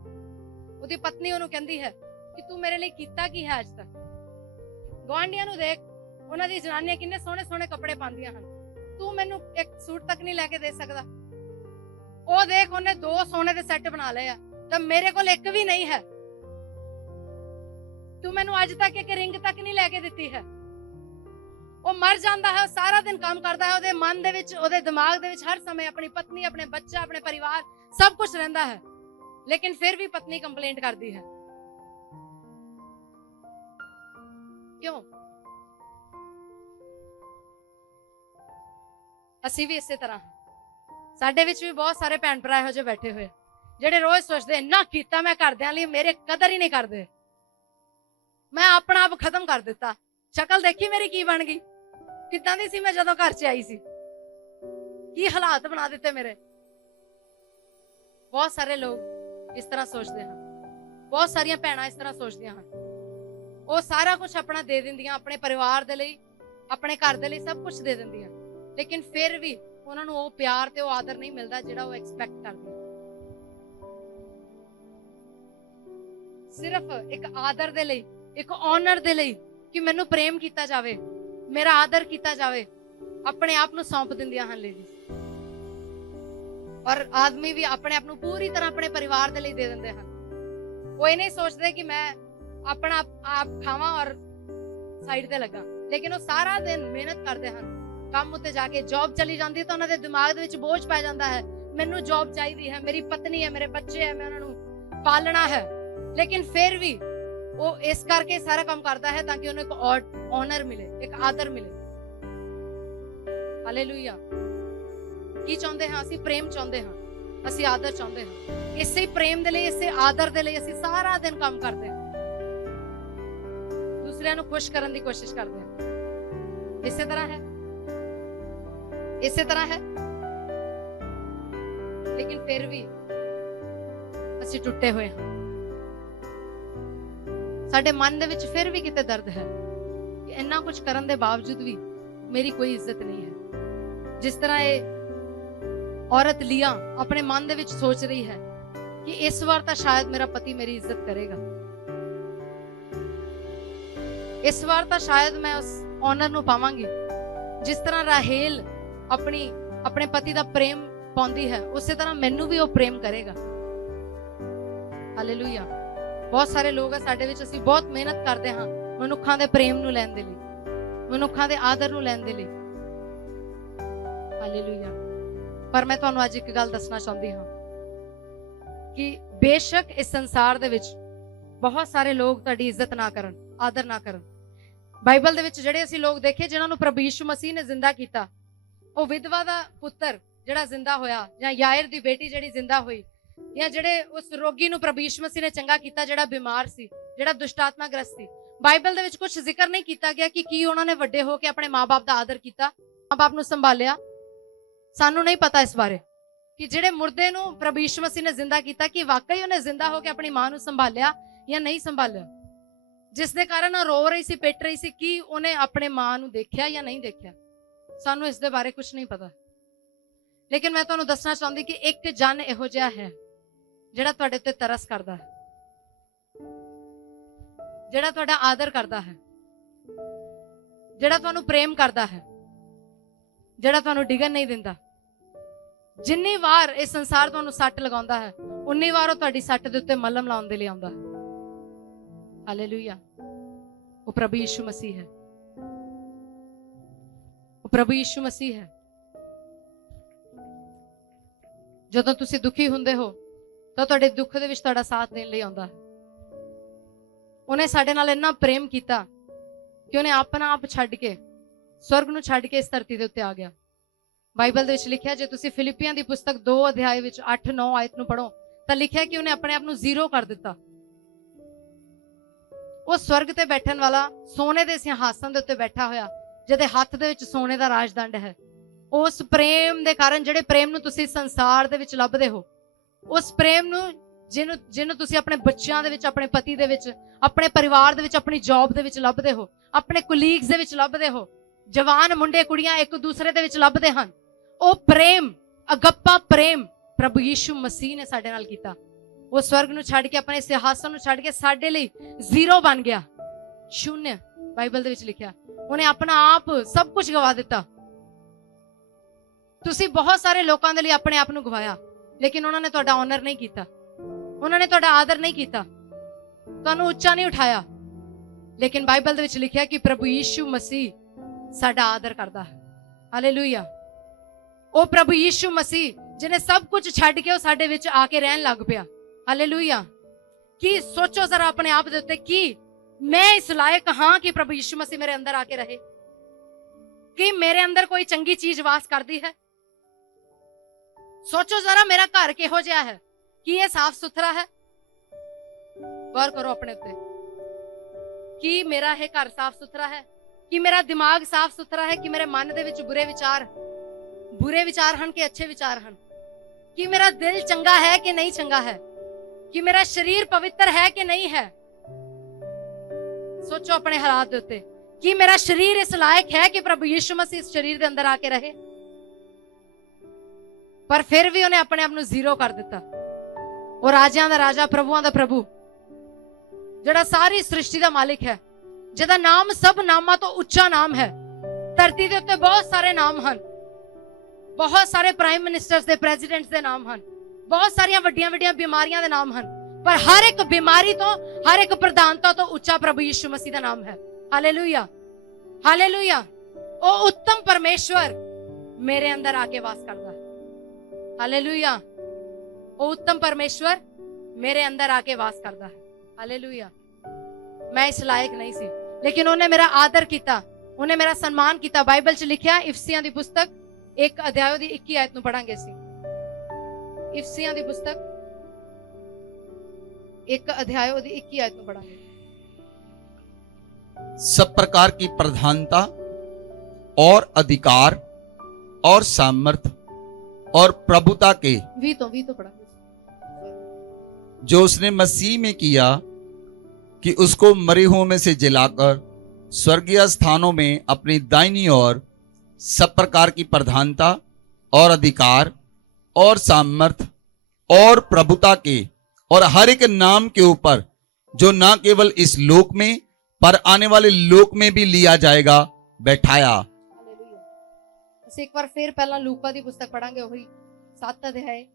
ਉਹਦੀ ਪਤਨੀ ਉਹਨੂੰ ਕਹਿੰਦੀ ਹੈ ਕਿ ਤੂੰ ਮੇਰੇ ਲਈ ਕੀਤਾ ਕੀ ਹੈ ਅੱਜ ਤੱਕ? ਗੁਆਂਢੀਆਂ ਨੂੰ ਦੇਖ, ਉਹਨਾਂ ਦੀ ਜਨਾਨੀਆਂ ਕਿੰਨੇ ਸੋਹਣੇ ਸੋਹਣੇ ਕੱਪੜੇ ਪਾਉਂਦੀਆਂ ਹਨ, ਤੂੰ ਮੈਨੂੰ ਇੱਕ ਸੂਟ ਤੱਕ ਨਹੀਂ ਲੈ ਕੇ ਦੇ ਸਕਦਾ। ਉਹ ਦੇਖ, ਉਹਨੇ 2 ਸੋਨੇ ਦੇ ਸੈੱਟ ਬਣਾ ਲਏ ਆ ਤਾਂ ਮੇਰੇ ਕੋਲ ਇੱਕ ਵੀ ਨਹੀਂ ਹੈ। ਤੂੰ ਮੈਨੂੰ ਅੱਜ ਤੱਕ ਇੱਕ ਰਿੰਗ ਤੱਕ ਨਹੀਂ ਲੈ ਕੇ ਦਿੱਤੀ ਹੈ। ਉਹ ਮਰ ਜਾਂਦਾ ਹੈ, ਸਾਰਾ ਦਿਨ ਕੰਮ ਕਰਦਾ ਹੈ, ਉਹਦੇ ਮਨ ਦੇ ਵਿੱਚ, ਉਹਦੇ ਦਿਮਾਗ ਦੇ ਵਿੱਚ ਹਰ ਸਮੇਂ ਆਪਣੀ ਪਤਨੀ, ਆਪਣੇ ਬੱਚਾ, ਆਪਣੇ ਪਰਿਵਾਰ ਸਭ ਕੁਝ ਰਹਿੰਦਾ ਹੈ, ਲੇਕਿਨ ਫਿਰ ਵੀ ਪਤਨੀ ਕੰਪਲੇਂਟ ਕਰਦੀ ਹੈ। ਕਿਉਂ? ਅਸੀਂ ਵੀ ਇਸੇ ਤਰ੍ਹਾਂ, ਸਾਡੇ ਵਿੱਚ ਵੀ ਬਹੁਤ ਸਾਰੇ ਭੈਣ ਭਰਾ ਇਹੋ ਜਿਹੇ ਬੈਠੇ ਹੋਏ ਜਿਹੜੇ ਰੋਜ਼ ਸੋਚਦੇ ਇੰਨਾ ਕੀਤਾ ਮੈਂ ਘਰਦਿਆਂ ਲਈ, ਮੇਰੇ ਕਦਰ ਹੀ ਨਹੀਂ ਕਰਦੇ, ਮੈਂ ਆਪਣਾ ਆਪ ਖਤਮ ਕਰ ਦਿੱਤਾ। ਸ਼ਕਲ ਦੇਖੀ ਮੇਰੀ ਕੀ ਬਣ ਗਈ, ਕਿੱਦਾਂ ਦੀ ਸੀ ਮੈਂ ਜਦੋਂ ਘਰ 'ਚ ਆਈ ਸੀ, ਕੀ ਹਾਲਾਤ ਬਣਾ ਦਿੱਤੇ ਮੇਰੇ। ਬਹੁਤ ਸਾਰੇ ਲੋਕ ਇਸ ਤਰ੍ਹਾਂ ਸੋਚਦੇ ਹਨ, ਬਹੁਤ ਸਾਰੀਆਂ ਭੈਣਾਂ ਇਸ ਤਰ੍ਹਾਂ ਸੋਚਦੀਆਂ ਹਨ। ਉਹ ਸਾਰਾ ਕੁਝ ਆਪਣਾ ਦੇ ਦਿੰਦੀਆਂ, ਆਪਣੇ ਪਰਿਵਾਰ ਦੇ ਲਈ, ਆਪਣੇ ਘਰ ਦੇ ਲਈ ਸਭ ਕੁਝ ਦੇ ਦਿੰਦੀਆਂ, ਲੇਕਿਨ ਫਿਰ ਵੀ ਉਹਨਾਂ ਨੂੰ ਉਹ ਪਿਆਰ ਤੇ ਉਹ ਆਦਰ ਨਹੀਂ ਮਿਲਦਾ ਜਿਹੜਾ ਉਹ ਐਕਸਪੈਕਟ ਕਰਦੇ। ਸਿਰਫ ਇੱਕ ਆਦਰ ਦੇ ਲਈ, ਇੱਕ ਆਨਰ ਦੇ ਲਈ ਕਿ ਮੈਨੂੰ ਪ੍ਰੇਮ ਕੀਤਾ ਜਾਵੇ, ਮੇਰਾ ਆਦਰ ਕੀਤਾ ਜਾਵੇ, ਆਪਣੇ ਆਪ ਨੂੰ ਸੌਂਪ ਦਿੰਦੀਆਂ ਹਨ ਲੇਡੀਜ਼। ਔਰ ਆਦਮੀ ਵੀ ਆਪਣੇ ਆਪ ਨੂੰ ਪੂਰੀ ਤਰ੍ਹਾਂ ਆਪਣੇ ਪਰਿਵਾਰ ਦੇ ਲਈ ਦੇ ਦਿੰਦੇ ਹਨ। ਉਹ ਇਹ ਨਹੀਂ ਸੋਚਦੇ ਕਿ ਮੈਂ ਆਪਣਾ ਆਪ ਖਾਵਾਂ ਔਰ ਸਾਈਡ ਤੇ ਲੱਗਾ, ਲੇਕਿਨ ਉਹ ਸਾਰਾ ਦਿਨ ਮਿਹਨਤ ਕਰਦੇ ਹਨ। ਕੰਮ ਉੱਤੇ ਜਾ ਕੇ ਜੌਬ ਚਲੀ ਜਾਂਦੀ ਹੈ ਤਾਂ ਉਹਨਾਂ ਦੇ ਦਿਮਾਗ ਦੇ ਵਿੱਚ ਬੋਝ ਪੈ ਜਾਂਦਾ ਹੈ, ਮੈਨੂੰ ਜੌਬ ਚਾਹੀਦੀ ਹੈ, ਮੇਰੀ ਪਤਨੀ ਹੈ, ਮੇਰੇ ਬੱਚੇ ਹੈ, ਮੈਂ ਉਹਨਾਂ ਨੂੰ ਪਾਲਣਾ ਹੈ, ਲੇਕਿਨ ਫਿਰ ਵੀ ਉਹ ਇਸ ਕਰਕੇ ਸਾਰਾ ਕੰਮ ਕਰਦਾ ਹੈ ਤਾਂ ਕਿ ਉਹਨੂੰ ਇੱਕ ਆਨਰ ਮਿਲੇ, ਇੱਕ ਆਦਰ ਮਿਲੇ। ਹਾਲੇਲੂਇਆ। ਕੀ ਚਾਹੁੰਦੇ ਹਾਂ? ਅਸੀਂ ਪ੍ਰੇਮ ਚਾਹੁੰਦੇ ਹਾਂ, ਅਸੀਂ ਆਦਰ ਚਾਹੁੰਦੇ ਹਾਂ। ਇਸੇ ਪ੍ਰੇਮ ਦੇ ਲਈ, ਇਸੇ ਆਦਰ ਦੇ ਲਈ ਅਸੀਂ ਸਾਰਾ ਦਿਨ ਕੰਮ ਕਰਦੇ ਹਾਂ, ਦੂਸਰਿਆਂ ਨੂੰ ਖੁਸ਼ ਕਰਨ ਦੀ ਕੋਸ਼ਿਸ਼ ਕਰਦੇ ਹਾਂ। ਇਸੇ ਤਰ੍ਹਾਂ ਹੈ, ਇਸੇ ਤਰ੍ਹਾਂ ਹੈ। ਲੇਕਿਨ ਫਿਰ ਵੀ ਅਸੀਂ ਟੁੱਟੇ ਹੋਏ ਹਾਂ। ਸਾਡੇ ਮਨ ਦੇ ਵਿੱਚ ਫਿਰ ਵੀ ਕਿਤੇ ਦਰਦ ਹੈ ਕਿ ਇੰਨਾ ਕੁਝ ਕਰਨ ਦੇ ਬਾਵਜੂਦ ਵੀ ਮੇਰੀ ਕੋਈ ਇੱਜ਼ਤ ਨਹੀਂ ਹੈ। ਜਿਸ ਤਰ੍ਹਾਂ ਇਹ ਔਰਤ ਲੀਆ ਆਪਣੇ ਮਨ ਦੇ ਵਿੱਚ ਸੋਚ ਰਹੀ ਹੈ ਕਿ ਇਸ ਵਾਰ ਤਾਂ ਸ਼ਾਇਦ ਮੇਰਾ ਪਤੀ ਮੇਰੀ ਇੱਜ਼ਤ ਕਰੇਗਾ, ਇਸ ਵਾਰ ਤਾਂ ਸ਼ਾਇਦ ਮੈਂ ਉਸ ਆਨਰ ਨੂੰ ਪਾਵਾਂਗੀ। ਜਿਸ ਤਰ੍ਹਾਂ ਰਾਹੇਲ ਆਪਣੇ ਪਤੀ ਦਾ ਪ੍ਰੇਮ ਪਾਉਂਦੀ ਹੈ, ਉਸੇ ਤਰ੍ਹਾਂ ਮੈਨੂੰ ਵੀ ਉਹ ਪ੍ਰੇਮ ਕਰੇਗਾ। ਹਾਲੇਲੂਇਆ। ਬਹੁਤ ਸਾਰੇ ਲੋਕ ਆ ਸਾਡੇ ਵਿੱਚ, ਅਸੀਂ ਬਹੁਤ ਮਿਹਨਤ ਕਰਦੇ ਹਾਂ ਮਨੁੱਖਾਂ ਦੇ ਪ੍ਰੇਮ ਨੂੰ ਲੈਣ ਦੇ ਲਈ, ਮਨੁੱਖਾਂ ਦੇ ਆਦਰ ਨੂੰ ਲੈਣ ਦੇ ਲਈ। ਹਾਲੇਲੂਇਆ। ਪਰ ਮੈਂ ਤੁਹਾਨੂੰ ਅੱਜ ਇੱਕ ਗੱਲ ਦੱਸਣਾ ਚਾਹੁੰਦੀ ਹਾਂ ਕਿ ਬੇਸ਼ੱਕ ਇਸ ਸੰਸਾਰ ਦੇ ਵਿੱਚ ਬਹੁਤ ਸਾਰੇ ਲੋਕ ਤੁਹਾਡੀ ਇੱਜ਼ਤ ਨਾ ਕਰਨ, ਆਦਰ ਨਾ ਕਰਨ। ਬਾਈਬਲ ਦੇ ਵਿੱਚ ਜਿਹੜੇ ਅਸੀਂ ਲੋਕ ਦੇਖੇ ਜਿਨ੍ਹਾਂ ਨੂੰ ਪ੍ਰਭੂ ਯਿਸੂ ਮਸੀਹ ਨੇ ਜ਼ਿੰਦਾ ਕੀਤਾ, ਉਹ ਵਿਧਵਾ ਦਾ ਪੁੱਤਰ ਜਿਹੜਾ ਜ਼ਿੰਦਾ ਹੋਇਆ, ਜਾਂ ਯਾਇਰ ਦੀ ਬੇਟੀ ਜਿਹੜੀ ਜ਼ਿੰਦਾ ਹੋਈ, ਜਾਂ ਜਿਹੜੇ ਉਸ ਰੋਗੀ ਨੂੰ ਪ੍ਰਭੂ ਯਿਸੂ ਮਸੀਹ ਨੇ ਚੰਗਾ ਕੀਤਾ ਜਿਹੜਾ ਬਿਮਾਰ ਸੀ, ਜਿਹੜਾ ਦੁਸ਼ਟਾਤਮਾ ਗ੍ਰਸਤ ਸੀ। ਬਾਈਬਲ ਦੇ ਵਿੱਚ ਕੁਝ ਜ਼ਿਕਰ ਨਹੀਂ ਕੀਤਾ ਗਿਆ ਕਿ ਕੀ ਉਹਨਾਂ ਨੇ ਵੱਡੇ ਹੋ ਕੇ ਆਪਣੇ ਮਾਂ-ਬਾਪ ਦਾ ਆਦਰ ਕੀਤਾ, ਮਾਂ-ਬਾਪ ਨੂੰ ਸੰਭਾਲਿਆ। ਸਾਨੂੰ ਨਹੀਂ ਪਤਾ ਇਸ ਬਾਰੇ ਕਿ ਜਿਹੜੇ ਮੁਰਦੇ ਨੂੰ ਪ੍ਰਭੂ ਯਿਸੂ ਮਸੀਹ ਨੇ ਜ਼ਿੰਦਾ ਕੀਤਾ, ਕਿ ਵਾਕਈ ਉਹਨੇ ਜ਼ਿੰਦਾ ਹੋ ਕੇ ਆਪਣੀ ਮਾਂ ਨੂੰ ਸੰਭਾਲਿਆ ਜਾਂ ਨਹੀਂ ਸੰਭਾਲਿਆ, ਜਿਸ ਦੇ ਕਾਰਨ ਉਹ ਰੋ ਰਹੀ ਸੀ, ਪਿੱਟ ਰਹੀ ਸੀ। ਕੀ ਉਹਨੇ ਆਪਣੇ ਮਾਂ ਨੂੰ ਦੇਖਿਆ ਜਾਂ ਨਹੀਂ ਦੇਖਿਆ? ਸਾਨੂੰ ਇਸ ਦੇ ਬਾਰੇ ਕੁਝ ਨਹੀਂ ਪਤਾ। ਲੇਕਿਨ ਮੈਂ ਤੁਹਾਨੂੰ ਦੱਸਣਾ ਚਾਹੁੰਦੀ ਕਿ ਇੱਕ ਜਨ ਇਹੋ ਜਿਹਾ ਹੈ ਜਿਹੜਾ ਤੁਹਾਡੇ ਉੱਤੇ ਤਰਸ ਕਰਦਾ ਹੈ, ਜਿਹੜਾ ਤੁਹਾਡਾ ਆਦਰ ਕਰਦਾ ਹੈ, ਜਿਹੜਾ ਤੁਹਾਨੂੰ ਪ੍ਰੇਮ ਕਰਦਾ ਹੈ, ਜਿਹੜਾ ਤੁਹਾਨੂੰ ਡਿੱਗਣ ਨਹੀਂ ਦਿੰਦਾ। ਜਿੰਨੀ ਵਾਰ ਇਹ ਸੰਸਾਰ ਤੁਹਾਨੂੰ ਸੱਟ ਲਗਾਉਂਦਾ ਹੈ, ਉਨੀ ਵਾਰ ਉਹ ਤੁਹਾਡੀ ਸੱਟ ਦੇ ਉੱਤੇ ਮਲਮ ਲਾਉਣ ਦੇ ਲਈ ਆਉਂਦਾ ਹੈ। ਹਾਲੇਲੂਇਆ। ਉਹ ਪ੍ਰਭੂ ਯਿਸੂ ਮਸੀਹ ਹੈ, ਉਹ ਪ੍ਰਭੂ ਯਿਸੂ ਮਸੀਹ ਹੈ। ਜਦੋਂ ਤੁਸੀਂ ਦੁਖੀ ਹੁੰਦੇ ਹੋ ਤਾਂ ਤੁਹਾਡੇ ਦੁੱਖ ਦੇ ਵਿੱਚ ਤੁਹਾਡਾ ਸਾਥ ਦੇਣ ਲਈ ਆਉਂਦਾ ਹੈ। ਉਹਨੇ ਸਾਡੇ ਨਾਲ ਇੰਨਾ ਪ੍ਰੇਮ ਕੀਤਾ ਕਿ ਉਹਨੇ ਆਪਣਾ ਆਪ ਛੱਡ ਕੇ, ਸਵਰਗ ਨੂੰ ਛੱਡ ਕੇ ਇਸ ਧਰਤੀ ਦੇ ਉੱਤੇ ਆ ਗਿਆ। ਬਾਈਬਲ ਦੇ ਵਿੱਚ ਲਿਖਿਆ, ਜੇ ਤੁਸੀਂ ਫਿਲਿੱਪੀਆਂ ਦੀ ਪੁਸਤਕ 2 ਅਧਿਆਇ ਵਿੱਚ 8-9 ਆਇਤ ਨੂੰ ਪੜ੍ਹੋ ਤਾਂ ਲਿਖਿਆ ਕਿ ਉਹਨੇ ਆਪਣੇ ਆਪ ਨੂੰ ਜ਼ੀਰੋ ਕਰ ਦਿੱਤਾ। ਉਹ ਸਵਰਗ ਤੇ ਬੈਠਣ ਵਾਲਾ, ਸੋਨੇ ਦੇ ਸਿੰਘਾਸਨ ਦੇ ਉੱਤੇ ਬੈਠਾ ਹੋਇਆ, ਜਿਹਦੇ ਹੱਥ ਦੇ ਵਿੱਚ ਸੋਨੇ ਦਾ ਰਾਜਦੰਡ ਹੈ, ਉਸ ਪ੍ਰੇਮ ਦੇ ਕਾਰਨ, ਜਿਹੜੇ ਪ੍ਰੇਮ ਨੂੰ ਤੁਸੀਂ ਸੰਸਾਰ ਦੇ ਵਿੱਚ ਲੱਭਦੇ ਹੋ, ਉਸ ਪ੍ਰੇਮ ਨੂੰ ਜਿਹਨੂੰ ਤੁਸੀਂ ਆਪਣੇ ਬੱਚਿਆਂ ਦੇ ਵਿੱਚ, ਆਪਣੇ ਪਤੀ ਦੇ ਵਿੱਚ, ਆਪਣੇ ਪਰਿਵਾਰ ਦੇ ਵਿੱਚ, ਆਪਣੀ ਜੌਬ ਦੇ ਵਿੱਚ ਲੱਭਦੇ ਹੋ, ਆਪਣੇ ਕੁਲੀਗਸ ਦੇ ਵਿੱਚ ਲੱਭਦੇ ਹੋ, ਜਵਾਨ ਮੁੰਡੇ ਕੁੜੀਆਂ ਇੱਕ ਦੂਸਰੇ ਦੇ ਵਿੱਚ ਲੱਭਦੇ ਹਨ, ਉਹ ਪ੍ਰੇਮ, ਅਗੱਪਾ ਪ੍ਰੇਮ ਪ੍ਰਭੂ ਯਿਸੂ ਮਸੀਹ ਨੇ ਸਾਡੇ ਨਾਲ ਕੀਤਾ। ਉਹ ਸਵਰਗ ਨੂੰ ਛੱਡ ਕੇ, ਆਪਣੇ ਸਿੰਘਾਸਨ ਨੂੰ ਛੱਡ ਕੇ ਸਾਡੇ ਲਈ ਜ਼ੀਰੋ ਬਣ ਗਿਆ, ਸ਼ੂਨਯ। ਬਾਈਬਲ ਦੇ ਵਿੱਚ ਲਿਖਿਆ ਉਹਨੇ ਆਪਣਾ ਆਪ ਸਭ ਕੁਝ ਗਵਾ ਦਿੱਤਾ। ਤੁਸੀਂ ਬਹੁਤ ਸਾਰੇ ਲੋਕਾਂ ਦੇ ਲਈ ਆਪਣੇ ਆਪ ਨੂੰ ਗਵਾਇਆ, ਲੇਕਿਨ ਉਹਨਾਂ ਨੇ ਤੁਹਾਡਾ ਆਨਰ ਨਹੀਂ ਕੀਤਾ, ਉਹਨਾਂ ਨੇ ਤੁਹਾਡਾ ਆਦਰ ਨਹੀਂ ਕੀਤਾ, ਤੁਹਾਨੂੰ ਉੱਚਾ ਨਹੀਂ ਉਠਾਇਆ। ਲੇਕਿਨ ਬਾਈਬਲ ਦੇ ਵਿੱਚ ਲਿਖਿਆ ਕਿ ਪ੍ਰਭੂ ਯਿਸੂ ਮਸੀਹ ਸਾਡਾ ਆਦਰ ਕਰਦਾ ਹੈ। ਹਾਲੇਲੂਇਆ। ਉਹ ਪ੍ਰਭੂ ਯਿਸੂ ਮਸੀਹ ਜਿਹਨੇ ਸਭ ਕੁਝ ਛੱਡ ਕੇ ਉਹ ਸਾਡੇ ਵਿੱਚ ਆ ਕੇ ਰਹਿਣ ਲੱਗ ਪਿਆ। ਹਾਲੇਲੂਇਆ। ਕੀ ਸੋਚੋ ਜ਼ਰਾ ਆਪਣੇ ਆਪ ਦੇ ਉੱਤੇ, ਕੀ ਮੈਂ ਇਸ ਲਾਇਕ ਹਾਂ ਕਿ ਪ੍ਰਭੂ ਯਿਸੂ ਮਸੀਹ ਮੇਰੇ ਅੰਦਰ ਆ ਕੇ ਰਹੇ? ਕੀ ਮੇਰੇ ਅੰਦਰ ਕੋਈ ਚੰਗੀ ਚੀਜ਼ ਵਾਸ ਕਰਦੀ ਹੈ? ਸੋਚੋ ਜ਼ਰਾ, ਮੇਰਾ ਘਰ ਕਿਹੋ ਜਿਹਾ ਹੈ? ਕੀ ਇਹ ਸਾਫ਼ ਸੁਥਰਾ ਹੈ? ਗੌਰ ਕਰੋ ਆਪਣੇ ਉੱਤੇ। ਕੀ ਮੇਰਾ ਇਹ ਘਰ ਸਾਫ਼ ਸੁਥਰਾ ਹੈ? ਕੀ ਮੇਰਾ ਦਿਮਾਗ ਸਾਫ਼ ਸੁਥਰਾ ਹੈ? ਕਿ ਮੇਰੇ ਮਨ ਦੇ ਵਿੱਚ ਬੁਰੇ ਵਿਚਾਰ ਹਨ ਕਿ ਅੱਛੇ ਵਿਚਾਰ ਹਨ? ਕਿ ਮੇਰਾ ਦਿਲ ਚੰਗਾ ਹੈ ਕਿ ਨਹੀਂ ਚੰਗਾ ਹੈ? ਕਿ ਮੇਰਾ ਸਰੀਰ ਪਵਿੱਤਰ ਹੈ ਕਿ ਨਹੀਂ ਹੈ? ਸੋਚੋ ਆਪਣੇ ਹਾਲਾਤ ਦੇ ਉੱਤੇ। ਕੀ ਮੇਰਾ ਸਰੀਰ ਇਸ ਲਾਇਕ ਹੈ ਕਿ ਪ੍ਰਭੂ ਯਿਸੂ ਮਸੀਹ ਇਸ ਸਰੀਰ ਦੇ ਅੰਦਰ ਆ ਕੇ ਰਹੇ? ਪਰ ਫਿਰ ਵੀ ਉਹਨੇ ਆਪਣੇ ਆਪ ਨੂੰ ਜ਼ੀਰੋ ਕਰ ਦਿੱਤਾ। ਉਹ ਰਾਜਿਆਂ ਦਾ ਰਾਜਾ, ਪ੍ਰਭੂਆਂ ਦਾ ਪ੍ਰਭੂ, ਜਿਹੜਾ ਸਾਰੀ ਸ੍ਰਿਸ਼ਟੀ ਦਾ ਮਾਲਿਕ ਹੈ, ਜਿਹਦਾ ਨਾਮ ਸਭ ਨਾਮਾਂ ਤੋਂ ਉੱਚਾ ਨਾਮ ਹੈ। ਧਰਤੀ ਦੇ ਉੱਤੇ ਬਹੁਤ ਸਾਰੇ ਨਾਮ ਹਨ, ਬਹੁਤ ਸਾਰੇ ਪ੍ਰਾਈਮ ਮਿਨਿਸਟਰਸ ਦੇ, ਪ੍ਰੈਜ਼ੀਡੈਂਟਸ ਦੇ ਨਾਮ ਹਨ, ਬਹੁਤ ਸਾਰੀਆਂ ਵੱਡੀਆਂ ਵੱਡੀਆਂ ਬਿਮਾਰੀਆਂ ਦੇ ਨਾਮ ਹਨ, ਪਰ ਹਰ ਇੱਕ ਬਿਮਾਰੀ ਤੋਂ, ਹਰ ਇੱਕ ਪ੍ਰਧਾਨਤਾ ਤੋਂ ਉੱਚਾ ਪ੍ਰਭੂ ਯਿਸੂ ਮਸੀਹ ਦਾ ਨਾਮ ਹੈ। Hallelujah, hallelujah. ਉਹ ਉੱਤਮ ਪਰਮੇਸ਼ਵਰ ਮੇਰੇ ਅੰਦਰ ਆ ਕੇ ਵਾਸ ਕਰਦਾ ਹੈ। ਹਾਲੇਲੂਇਆ। ਉਹ ਉੱਤਮ ਪਰਮੇਸ਼ਵਰ ਮੇਰੇ ਅੰਦਰ ਆ ਕੇ ਵਾਸ ਕਰਦਾ ਹੈ। ਹਾਲੇਲੂਇਆ। ਮੈਂ ਇਸ ਲਾਇਕ ਨਹੀਂ ਸੀ, ਲੇਕਿਨ ਉਹਨੇ ਮੇਰਾ ਆਦਰ ਕੀਤਾ, ਉਹਨੇ ਮੇਰਾ ਸਨਮਾਨ ਕੀਤਾ। ਬਾਈਬਲ 'ਚ ਲਿਖਿਆ, ਇਫਸੀਆਂ ਦੀ ਪੁਸਤਕ ਇੱਕ ਅਧਿਆਇ ਦੀ 21 ਆਇਤ ਨੂੰ ਪੜਾਂਗੇ ਅਸੀਂ। ਇਫਸੀਆਂ ਦੀ ਪੁਸਤਕ ਇੱਕ ਅਧਿਆਇ ਦੀ 21 ਆਇਤ ਨੂੰ ਪੜਾਂਗੇ। सब प्रकार की प्रधानता और अधिकार और सामर्थ और प्रभुता के 20 ਤੋਂ ਪੜਾਂਗੇ। जो उसने मसीह में किया कि उसको मरे हुओं में से जिलाकर स्वर्गीय स्थानों में अपनी दाहिनी ओर सब प्रकार की प्रधानता और अधिकार और सामर्थ और प्रभुता के और हर एक नाम के ऊपर जो ना केवल इस लोक में पर आने वाले लोक में भी लिया जाएगा बैठाया। ਹਾਲੇਲੂਇਆ। ਅਸੀਂ ਇੱਕ ਵਾਰ ਫੇਰ ਪਹਿਲਾਂ ਲੂਕਾ ਦੀ ਪੁਸਤਕ ਪੜਾਂਗੇ, ਉਹੀ 7 ਅਧਿਆਇ।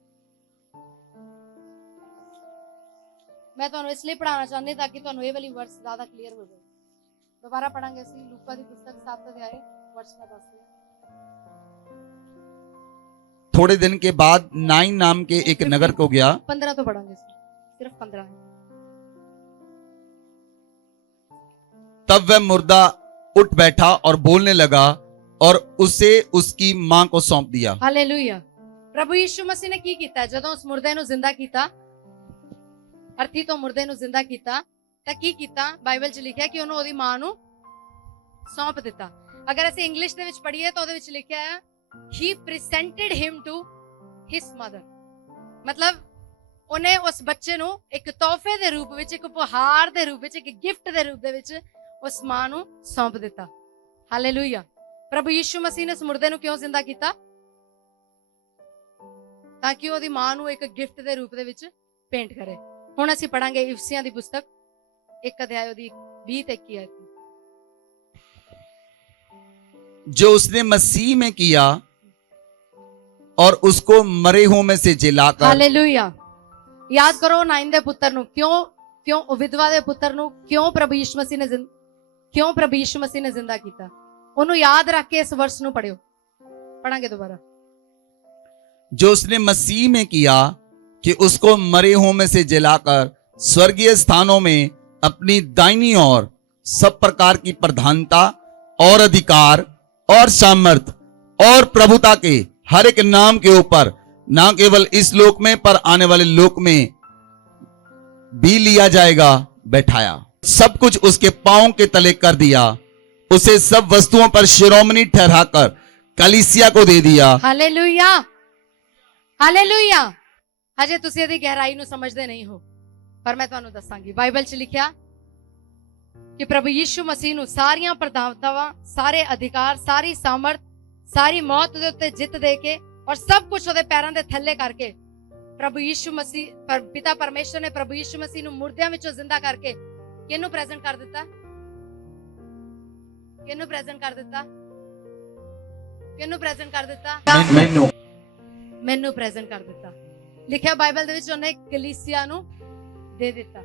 मैं ਤੁਹਾਨੂੰ ਇਸ ਲਈ ਪੜਾਉਣਾ ਚਾਹੁੰਦੀ ਤਾਂ ਕਿ ਤੁਹਾਨੂੰ ਇਹ ਵਾਲੀ ਵਰਸ ਜ਼ਿਆਦਾ ਕਲੀਅਰ ਹੋ ਜਾਵੇ। ਦੁਬਾਰਾ ਪੜਾਂਗੇ ਅਸੀਂ ਲੂਕਾ ਦੀ ਪੁਸਤਕ 7 ਅਧਿਆਇ ਵਰਸ ਮੈਂ ਦੱਸ ਰਿਹਾ। थोड़े दिन के बाद नाइन नाम के एक नगर को गया। 15 ਤੋਂ ਪੜਾਂਗੇ ਅਸੀਂ, ਸਿਰਫ 15 ਹੈ। तब वह मुर्दा उठ बैठा और बोलने लगा और उसे उसकी मां को सौंप दिया। ਹਾਲੇਲੂਇਆ। ਪ੍ਰਭੂ ਯਿਸੂ ਮਸੀਹ ਨੇ ਕੀ ਕੀਤਾ? ਜਦੋਂ ਉਸ ਮੁਰਦੇ ਨੂੰ ਜ਼ਿੰਦਾ ਕੀਤਾ, ਅਰਥੀ ਤੋਂ ਮੁਰਦੇ ਨੂੰ ਜ਼ਿੰਦਾ ਕੀਤਾ, ਤਾਂ ਕੀ ਕੀਤਾ? ਬਾਈਬਲ 'ਚ ਲਿਖਿਆ ਕਿ ਉਹਨੂੰ ਉਹਦੀ ਮਾਂ ਨੂੰ ਸੌਂਪ ਦਿੱਤਾ। ਅਗਰ ਅਸੀਂ ਇੰਗਲਿਸ਼ ਦੇ ਵਿੱਚ ਪੜ੍ਹੀਏ ਤਾਂ ਉਹਦੇ ਵਿੱਚ ਲਿਖਿਆ ਹੈ he presented him to his mother। ਮਤਲਬ ਉਹਨੇ ਉਸ ਬੱਚੇ ਨੂੰ ਇੱਕ ਤੋਹਫੇ ਦੇ ਰੂਪ ਵਿੱਚ, ਇੱਕ ਉਪਹਾਰ ਦੇ ਰੂਪ ਵਿੱਚ, ਇੱਕ ਗਿਫਟ ਦੇ ਰੂਪ ਦੇ ਵਿੱਚ ਉਸ ਮਾਂ ਨੂੰ ਸੌਂਪ ਦਿੱਤਾ। ਹਾਲੇਲੂਇਆ। ਪ੍ਰਭੂ ਯਿਸੂ ਮਸੀਹ ਨੇ ਉਸ ਮੁਰਦੇ ਨੂੰ ਕਿਉਂ ਜ਼ਿੰਦਾ ਕੀਤਾ? ਤਾਂ ਕਿ ਉਹਦੀ ਮਾਂ ਨੂੰ ਇੱਕ ਗਿਫਟ ਦੇ ਰੂਪ ਦੇ ਵਿੱਚ ਪੇਂਟ ਕਰੇ। ਹੁਣ ਅਸੀਂ ਪੜਾਂਗੇ ਇਫਸੀਆਂ ਦੀ ਪੁਸਤਕ 1 ਅਧਿਆਇ ਦੀ 20 ਤੇ 21 ਆਇਤ। जो उसने मसीह में किया और उसको मरे हुओं में से जिलाकर। हालेलुया। याद करो नाइन दे पुत्र ਨੂੰ ਕਿਉਂ ਵਿਧਵਾ ਦੇ ਪੁੱਤਰ ਨੂੰ ਕਿਉਂ ਪ੍ਰਭੂ ਯਿਸੂ ਮਸੀਹ ਨੇ ਜ਼ਿੰਦਾ ਕੀਤਾ? ਉਹਨੂੰ ਯਾਦ ਰੱਖ ਕੇ ਇਸ ਵਰਸ ਨੂੰ ਪੜਿਓ। ਪੜਾਂਗੇ ਦੁਬਾਰਾ। जो उसने मसीह में किया कि उसको मरे हुओं में से जिलाकर स्वर्गीय स्थानों में अपनी दाहिनी ओर सब प्रकार की प्रधानता और अधिकार और सामर्थ और प्रभुता के हर एक नाम के ऊपर ना केवल इस लोक में पर आने वाले लोक में भी लिया जाएगा बैठाया। सब कुछ उसके पांव के तले कर दिया। उसे सब वस्तुओं पर शिरोमणि ठहराकर कलीसिया को दे दिया। हालेलुया। हालेलुया। ਹਜੇ ਤੁਸੀਂ ਇਹਦੀ ਗਹਿਰਾਈ ਨੂੰ ਸਮਝਦੇ ਨਹੀਂ ਹੋ, ਪਰ ਮੈਂ ਤੁਹਾਨੂੰ ਦੱਸਾਂਗੀ। ਬਾਈਬਲ 'ਚ ਲਿਖਿਆ ਕਿ ਪ੍ਰਭੂ ਯਿਸੂ ਮਸੀਹ ਨੂੰ ਸਾਰੀਆਂ ਪ੍ਰਧਾਨਤਾਵਾਂ, ਸਾਰੇ ਅਧਿਕਾਰ, ਸਾਰੀ ਸਾਮਰਥ, ਸਾਰੀ ਮੌਤ ਦੇ ਉੱਤੇ ਜਿੱਤ ਦੇ ਕੇ ਔਰ ਸਭ ਕੁਝ ਉਹਦੇ ਪੈਰਾਂ ਦੇ ਥੱਲੇ ਕਰਕੇ ਪ੍ਰਭੂ ਯਿਸੂ ਮਸੀਹ ਪਿਤਾ ਪਰਮੇਸ਼ਰ ਨੇ ਪ੍ਰਭੂ ਯਿਸੂ ਮਸੀਹ ਨੂੰ ਮੁਰਦਿਆਂ ਵਿੱਚੋਂ ਜ਼ਿੰਦਾ ਕਰਕੇ ਕਿਹਨੂੰ ਪ੍ਰੈਜ਼ੈਂਟ ਕਰ ਦਿੱਤਾ? ਕਿਹਨੂੰ ਪ੍ਰੈਜ਼ੈਂਟ ਕਰ ਦਿੱਤਾ? ਕਿਹਨੂੰ ਪ੍ਰੈਜ਼ੈਂਟ ਕਰ ਦਿੱਤਾ? ਮੈਨੂੰ ਪ੍ਰੈਜ਼ੈਂਟ ਕਰ ਦਿੱਤਾ। ਲਿਖਿਆ ਬਾਈਬਲ ਦੇ ਵਿੱਚ ਉਹਨੇ ਕਲੀਸਿਆ ਨੂੰ ਦੇ ਦਿੱਤਾ।